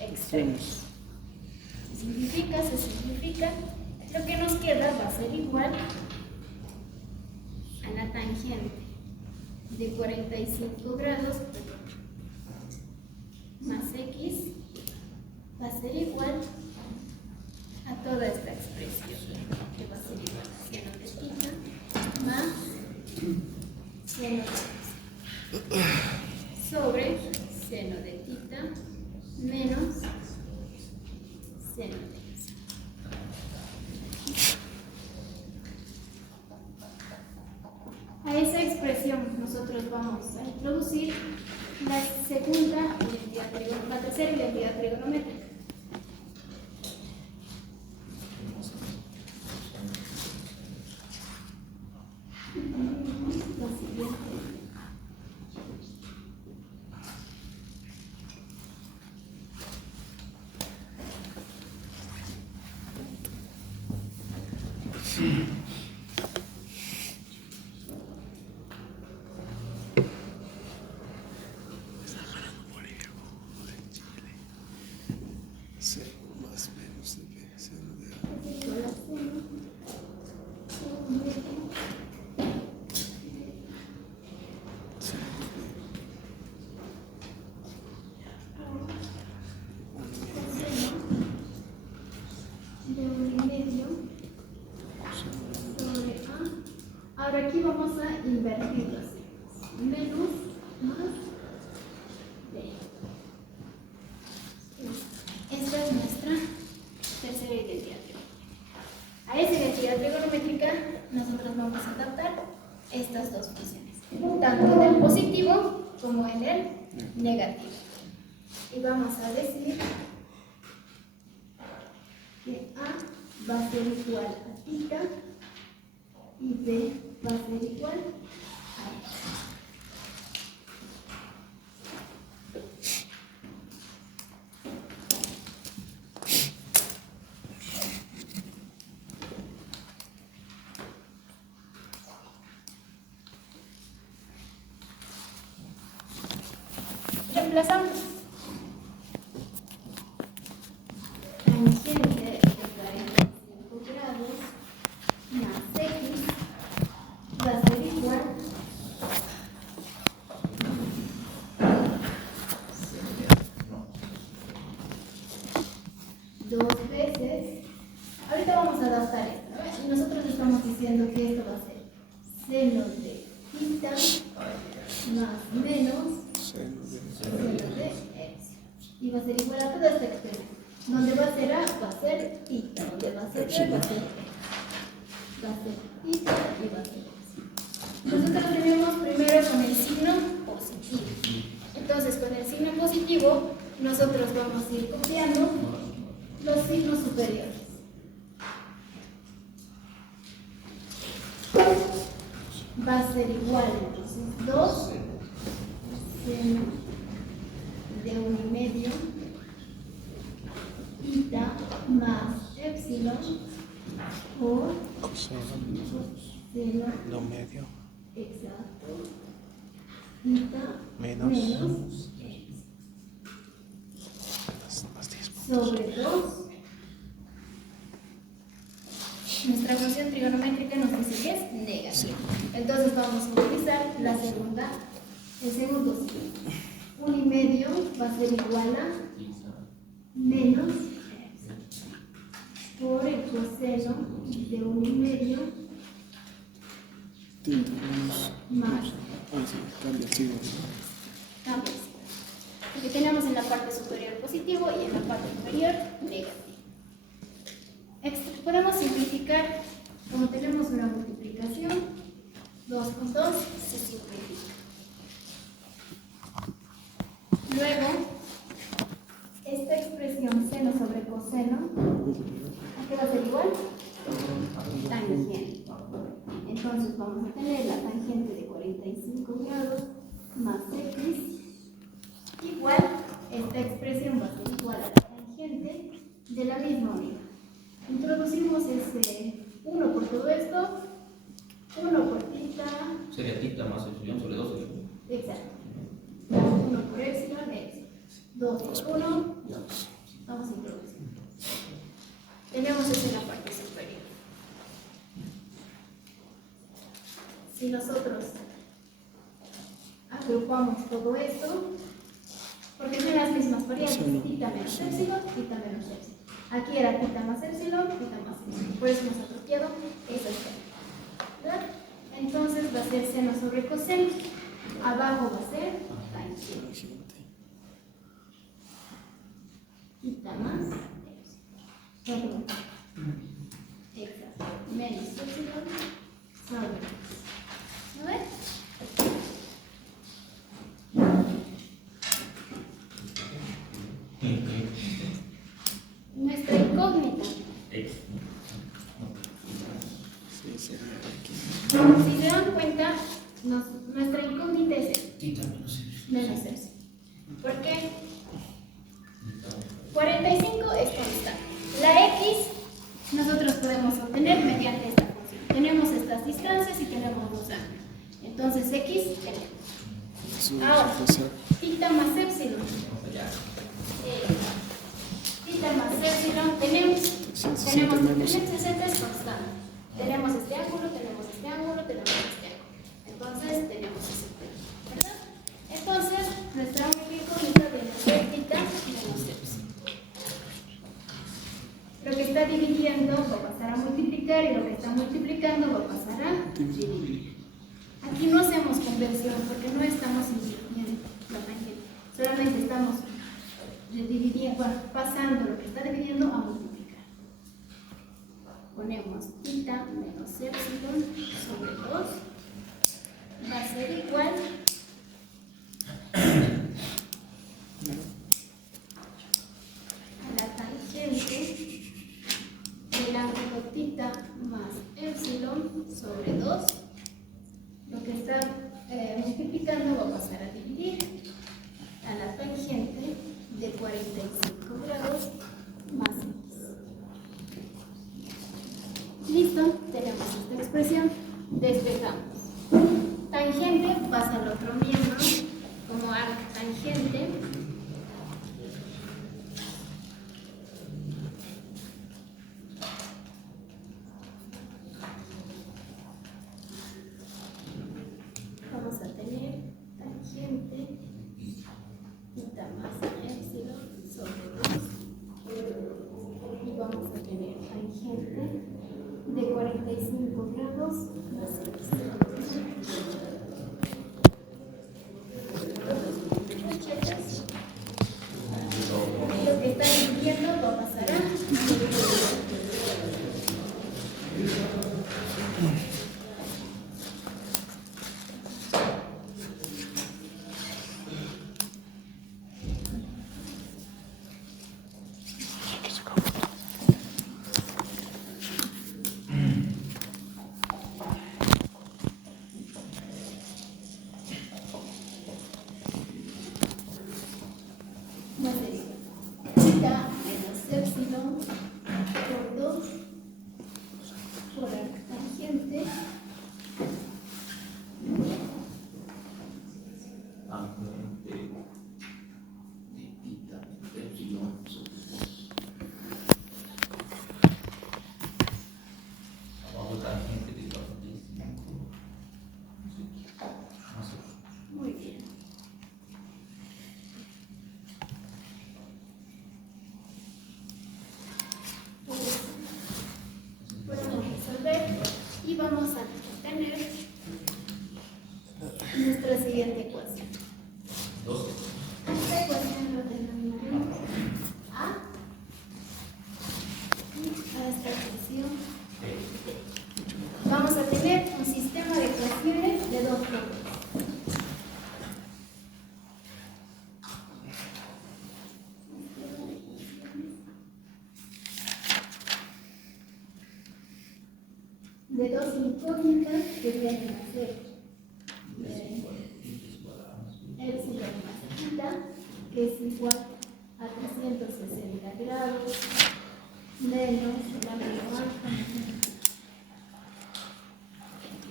extremos. Se simplifica, lo que nos queda va a ser igual a la tangente de 45 grados más x va a ser igual a toda esta expresión, que va a ser igual a seno de tita más seno de x sobre seno de tita menos seno de x. A esa expresión nosotros vamos a introducir la tercera identidad trigonométrica. La siguiente. Seno más menos de B. Seno de A. Igual a seno, Seno de 1,5 sobre A. Ahora aquí vamos a invertir las siglas. Menos más B. Esta es nuestra tercera identidad trigonométrica. A esa identidad trigonométrica nosotros vamos a adaptar estas dos funciones, tanto en el positivo como en el negativo. Y vamos a decir que A va a ser igual a tita y B va a ser igual a X. reemplazamos. Tangente de 45 grados más x va a ser igual dos veces. Ahorita vamos a adaptar esto, ¿no? Y nosotros estamos diciendo que esto va a ser seno de theta más menos seno de x. Y va a ser igual a toda esta expresión. Donde va a ser a, va a ser theta. Donde va a ser b, va a ser x. Va a ser theta y va a ser x. Nosotros tenemos primero con el signo positivo. Entonces, con el signo positivo, nosotros vamos a ir copiando los signos superiores. Va a ser igual, entonces, 2 seno de 1,5 theta más epsilon por seno Lo medio. exacto theta Menos. x Más 10. sobre 2. Nuestra función trigonométrica nos dice que es negativa. Entonces vamos a utilizar la segunda, el segundo signo. 1,5 va a ser igual a menos por el coseno de 1,5 Tinta, vamos. más Ah, sí, cambia el signo. cambio. Porque tenemos en la parte superior positivo y en la parte inferior negativo. Podemos simplificar, como tenemos una multiplicación, 2 con 2 se simplifica. Luego, esta expresión seno sobre coseno, ¿a qué va a ser igual? Tangente. Entonces vamos a tener la tangente de 45 grados más x igual, esta expresión va a ser igual a la tangente de la misma unidad. Introducimos ese 1 por todo esto, 1 por theta. Sería theta más epsilon sobre 2. Exacto. 1 por epsilon es 2 por 1. Vamos a introducir. Tenemos eso en la parte superior. Si nosotros agrupamos todo esto, porque son las mismas variables, theta menos epsilon, theta menos epsilon. Aquí era theta más epsilon, theta más epsilon. Por eso hemos apropiado esa expresión, ¿verdad? Entonces va a ser seno sobre coseno. Abajo va a ser tangente. Theta más epsilon. Exacto. Menos epsilon sobre x. ¿No ves? Nuestra incógnita. Sí, sería aquí. Si se dan cuenta, nuestra incógnita es esta, Theta menos epsilon. menos epsilon. ¿Por qué? 45 es constante. La x nosotros podemos obtener mediante esta función. Tenemos estas distancias y tenemos dos ángulos. Entonces x tenemos. Ahora, theta más epsilon. Theta más epsilon tenemos 160 menos. 60 es constante. Tenemos este ángulo, tenemos este ángulo, tenemos este ángulo. Entonces tenemos ese punto, ¿verdad? Entonces, nuestra única incógnita viene a ser theta menos epsilon. Lo que está dividiendo va a pasar a multiplicar y lo que está multiplicando va a pasar a dividir. Aquí no hacemos conversión porque no estamos invirtiendo la tangente. Solamente estamos dividiendo, bueno, pasando lo que está dividiendo a multiplicar. Ponemos theta menos epsilon sobre 2 va a ser igual a la tangente del ángulo theta más epsilon sobre 2. Lo que está multiplicando va a pasar a dividir a la tangente de 45 grados más x. Listo, tenemos esta expresión. Despejamos. Tangente pasa al otro miembro como arc tangente tener tangente de 45 grados más X. Lo que están viendo lo pasará. Más sería theta menos epsilon por 2 por la tangente Tangente de theta epsilon sobre 2. Abajo tangente de 45. No sé. muy bien. Podemos resolver y vamos a tener nuestra siguiente ecuación. 12. Esta ecuación lo denominaremos A y a esta ecuación T. Vamos a tener un sistema de ecuaciones de dos bloques. De dos incógnitas que vienen a ser epsilon más theta, que es igual a 360 grados menos la menos alfa.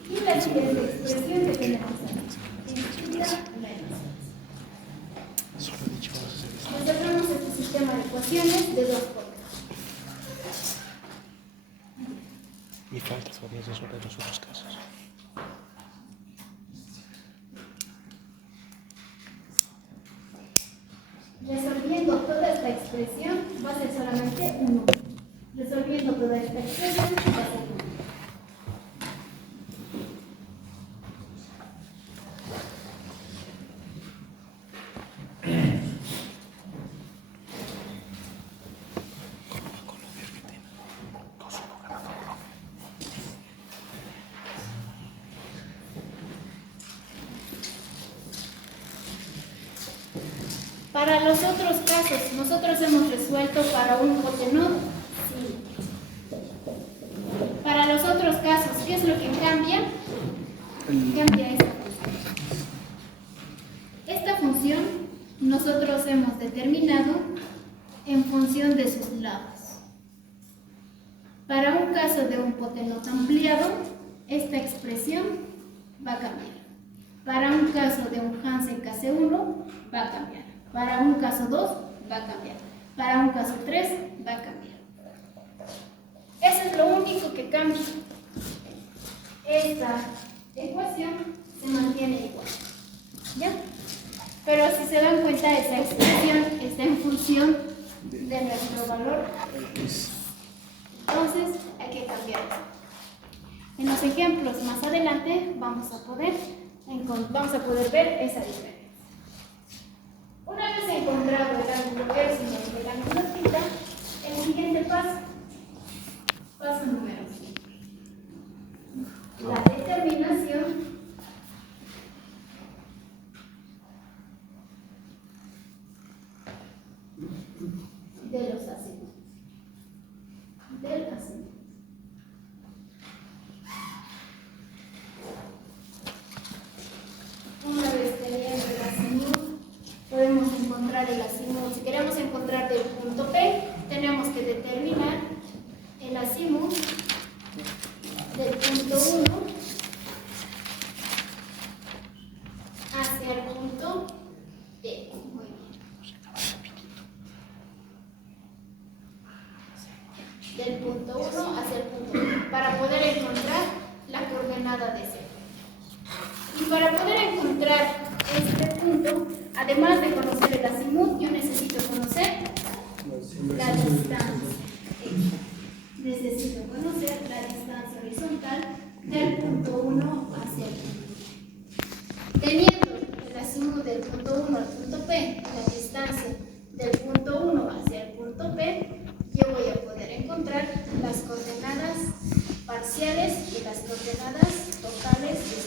Y la siguiente expresión que tenemos aquí, theta menos. Solo he dicho vamos a hacer esto. Resolvemos este sistema de ecuaciones de dos formas. Mi falta todavía es resolver los otros casos. Resolviendo toda esta expresión va a ser solamente un número. Resolviendo toda esta expresión va a ser un número. Para los otros casos, nosotros hemos resuelto para un hipotenusa. Sí. Para los otros casos, ¿qué es lo que cambia? Cambia esta función. Esta función nosotros hemos determinado en función de sus lados. Para un caso de un hipotenusa ampliado, esta expresión va a cambiar. Para un caso de un Hansen KC1 va a cambiar. Para un caso 2 va a cambiar. Para un caso 3 va a cambiar. Eso es lo único que cambia. Esta ecuación se mantiene igual. ¿Ya? Pero si se dan cuenta, esa expresión está en función de nuestro valor. Entonces hay que cambiar eso. En los ejemplos más adelante vamos a poder ver esa diferencia. Una vez encontrado el ángulo epsilon y el ángulo theta, el siguiente paso número 5. La determinación de los acentos. Del acento. Una vez teniendo el acento, podemos encontrar el azimut. Si queremos encontrar del punto P, tenemos que determinar el azimut del punto 1 hacia el punto P. Muy bien. Del punto 1 hacia el punto P, para poder encontrar la coordenada de C. Y para poder encontrar este punto, además de conocer el azimut, yo necesito conocer la distancia. necesito conocer la distancia horizontal del punto 1 hacia el punto P. Teniendo el azimut del punto 1 al punto P, la distancia del punto 1 hacia el punto P, yo voy a poder encontrar las coordenadas parciales y las coordenadas totales de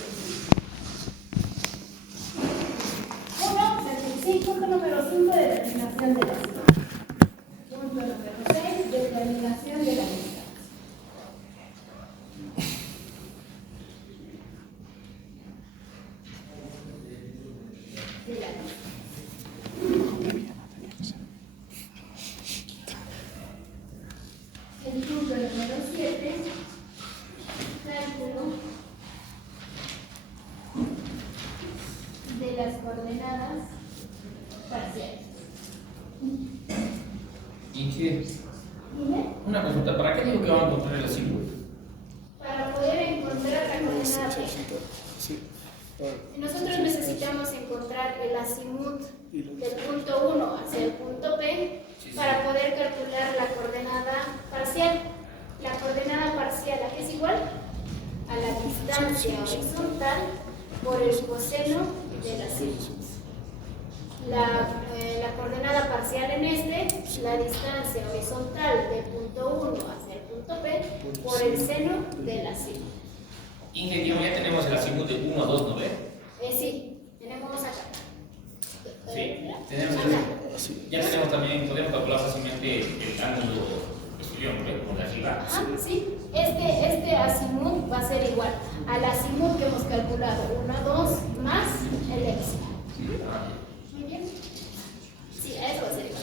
este punto número 5, determinación de la distancia. Punto número 6, determinación de la distancia. El punto número 7, cálculo de las coordenadas parciales. Inge, Dime. una consulta, ¿para qué digo que vamos a encontrar el azimut? Para poder encontrar la coordenada P. Sí. Nosotros necesitamos encontrar el azimut del punto 1 hacia el punto P para poder calcular la coordenada parcial. La coordenada parcial, ¿a qué es igual? A la distancia horizontal por el coseno del azimut. La coordenada parcial en la distancia horizontal del punto 1 hacia el punto P por el seno del azimut. Inge, ya tenemos el azimut de 1 a 2, ¿no ve? Sí, tenemos acá. Sí, tenemos Acá. ya tenemos también, podemos calcular fácilmente el ángulo exterior, ¿no ve? Como de arriba. Ajá, sí. Este azimut va a ser igual al azimut que hemos calculado, 1 a 2 más el epsilon. Muy bien. Sí, a eso va a ser igual.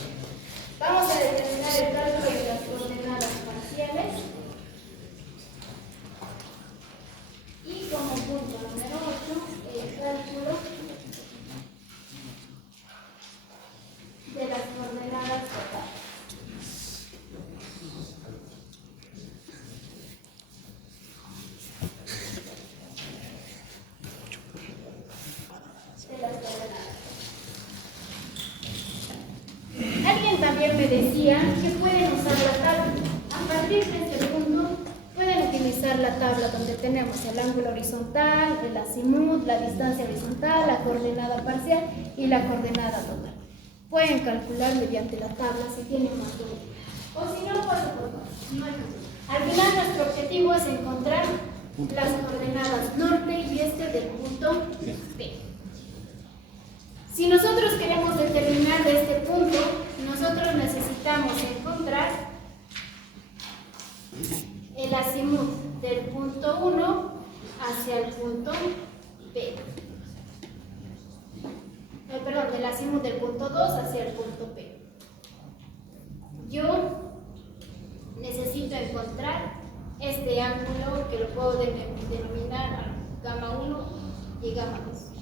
Vamos a determinar el cálculo de las coordenadas parciales. Y como punto número 8, el cálculo de las coordenadas totales. De las coordenadas. Alguien también me decía que pueden usar la tabla. A partir de este punto, pueden utilizar la tabla donde tenemos el ángulo horizontal, el azimut, la distancia horizontal, la coordenada parcial y la coordenada total. Pueden calcular mediante la tabla si tienen más dudas. O si no, paso por favor. No hay duda. Al final, nuestro objetivo es encontrar las coordenadas norte y este del punto P. Si nosotros queremos determinar de este punto, nosotros necesitamos encontrar el azimut del punto 1 hacia el punto P. Perdón, el azimut del punto 2 hacia el punto P. Yo necesito encontrar este ángulo que lo puedo denominar gamma 1 y gamma 2.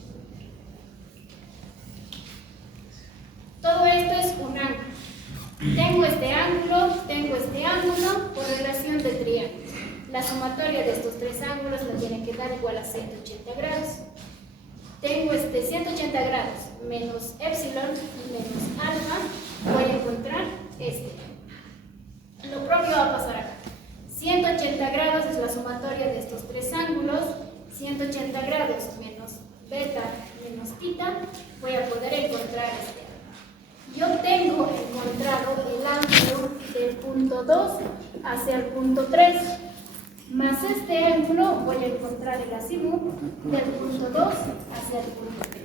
Todo esto es un ángulo. Tengo este ángulo por relación de triángulos. La sumatoria de estos tres ángulos me tiene que dar igual a 180 grados. Tengo 180 grados menos epsilon y menos alfa. Voy a encontrar este. Lo propio va a pasar acá. 180 grados es la sumatoria de estos tres ángulos. 180 grados menos beta menos tita. Voy a poder encontrar este. Yo tengo encontrado el ángulo del punto 2 hacia el punto 3, más este ángulo voy a encontrar el azimut del punto 2 hacia el punto 3.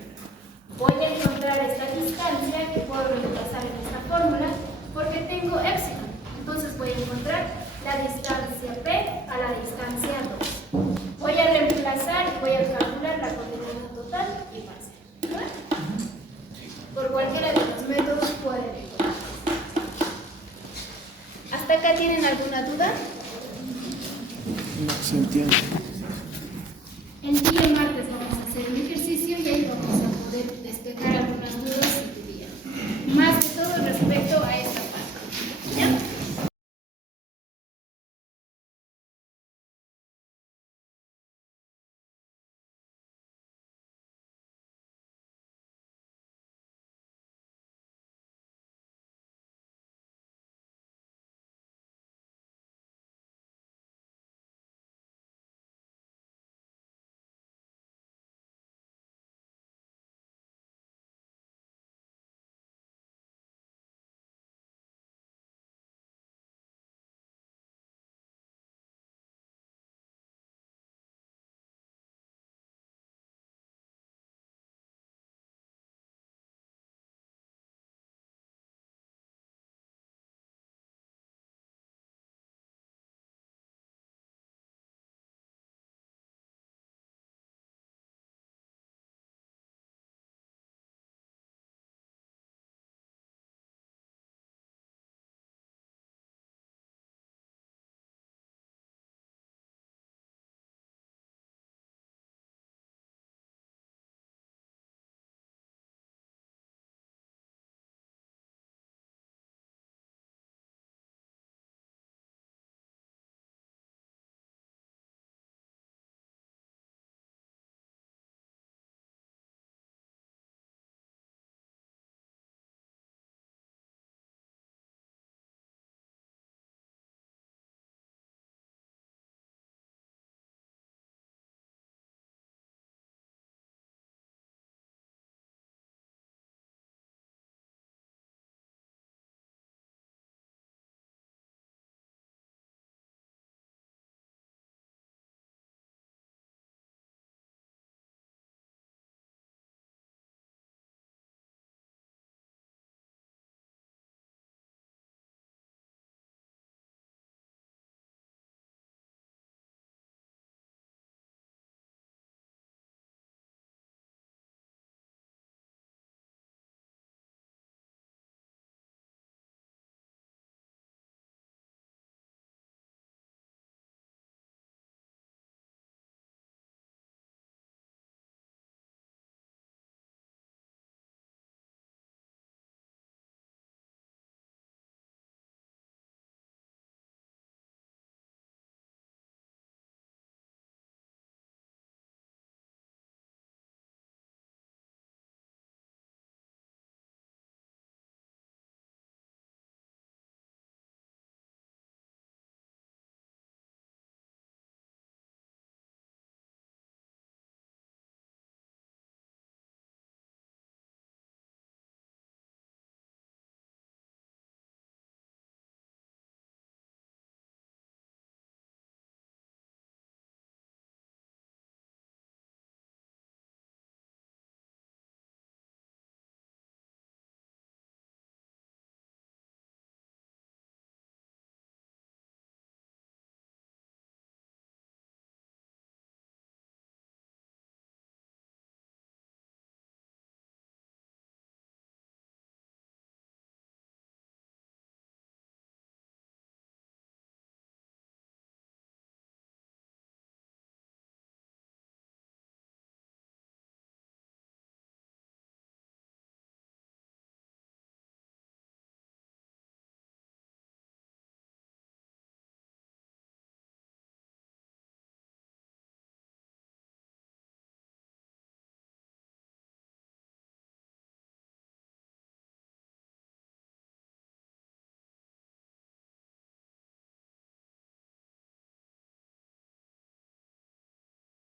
Voy a encontrar esta distancia que puedo reemplazar en esta fórmula porque tengo epsilon. Entonces voy a encontrar la distancia P a la distancia 2. Voy a reemplazar y voy a calcular la coordenada total y parcial. Por cualquiera de los métodos pueden encontrar. ¿Hasta acá tienen alguna duda? No se entiende. El día martes vamos a hacer un ejercicio y ahí vamos a poder despejar alguna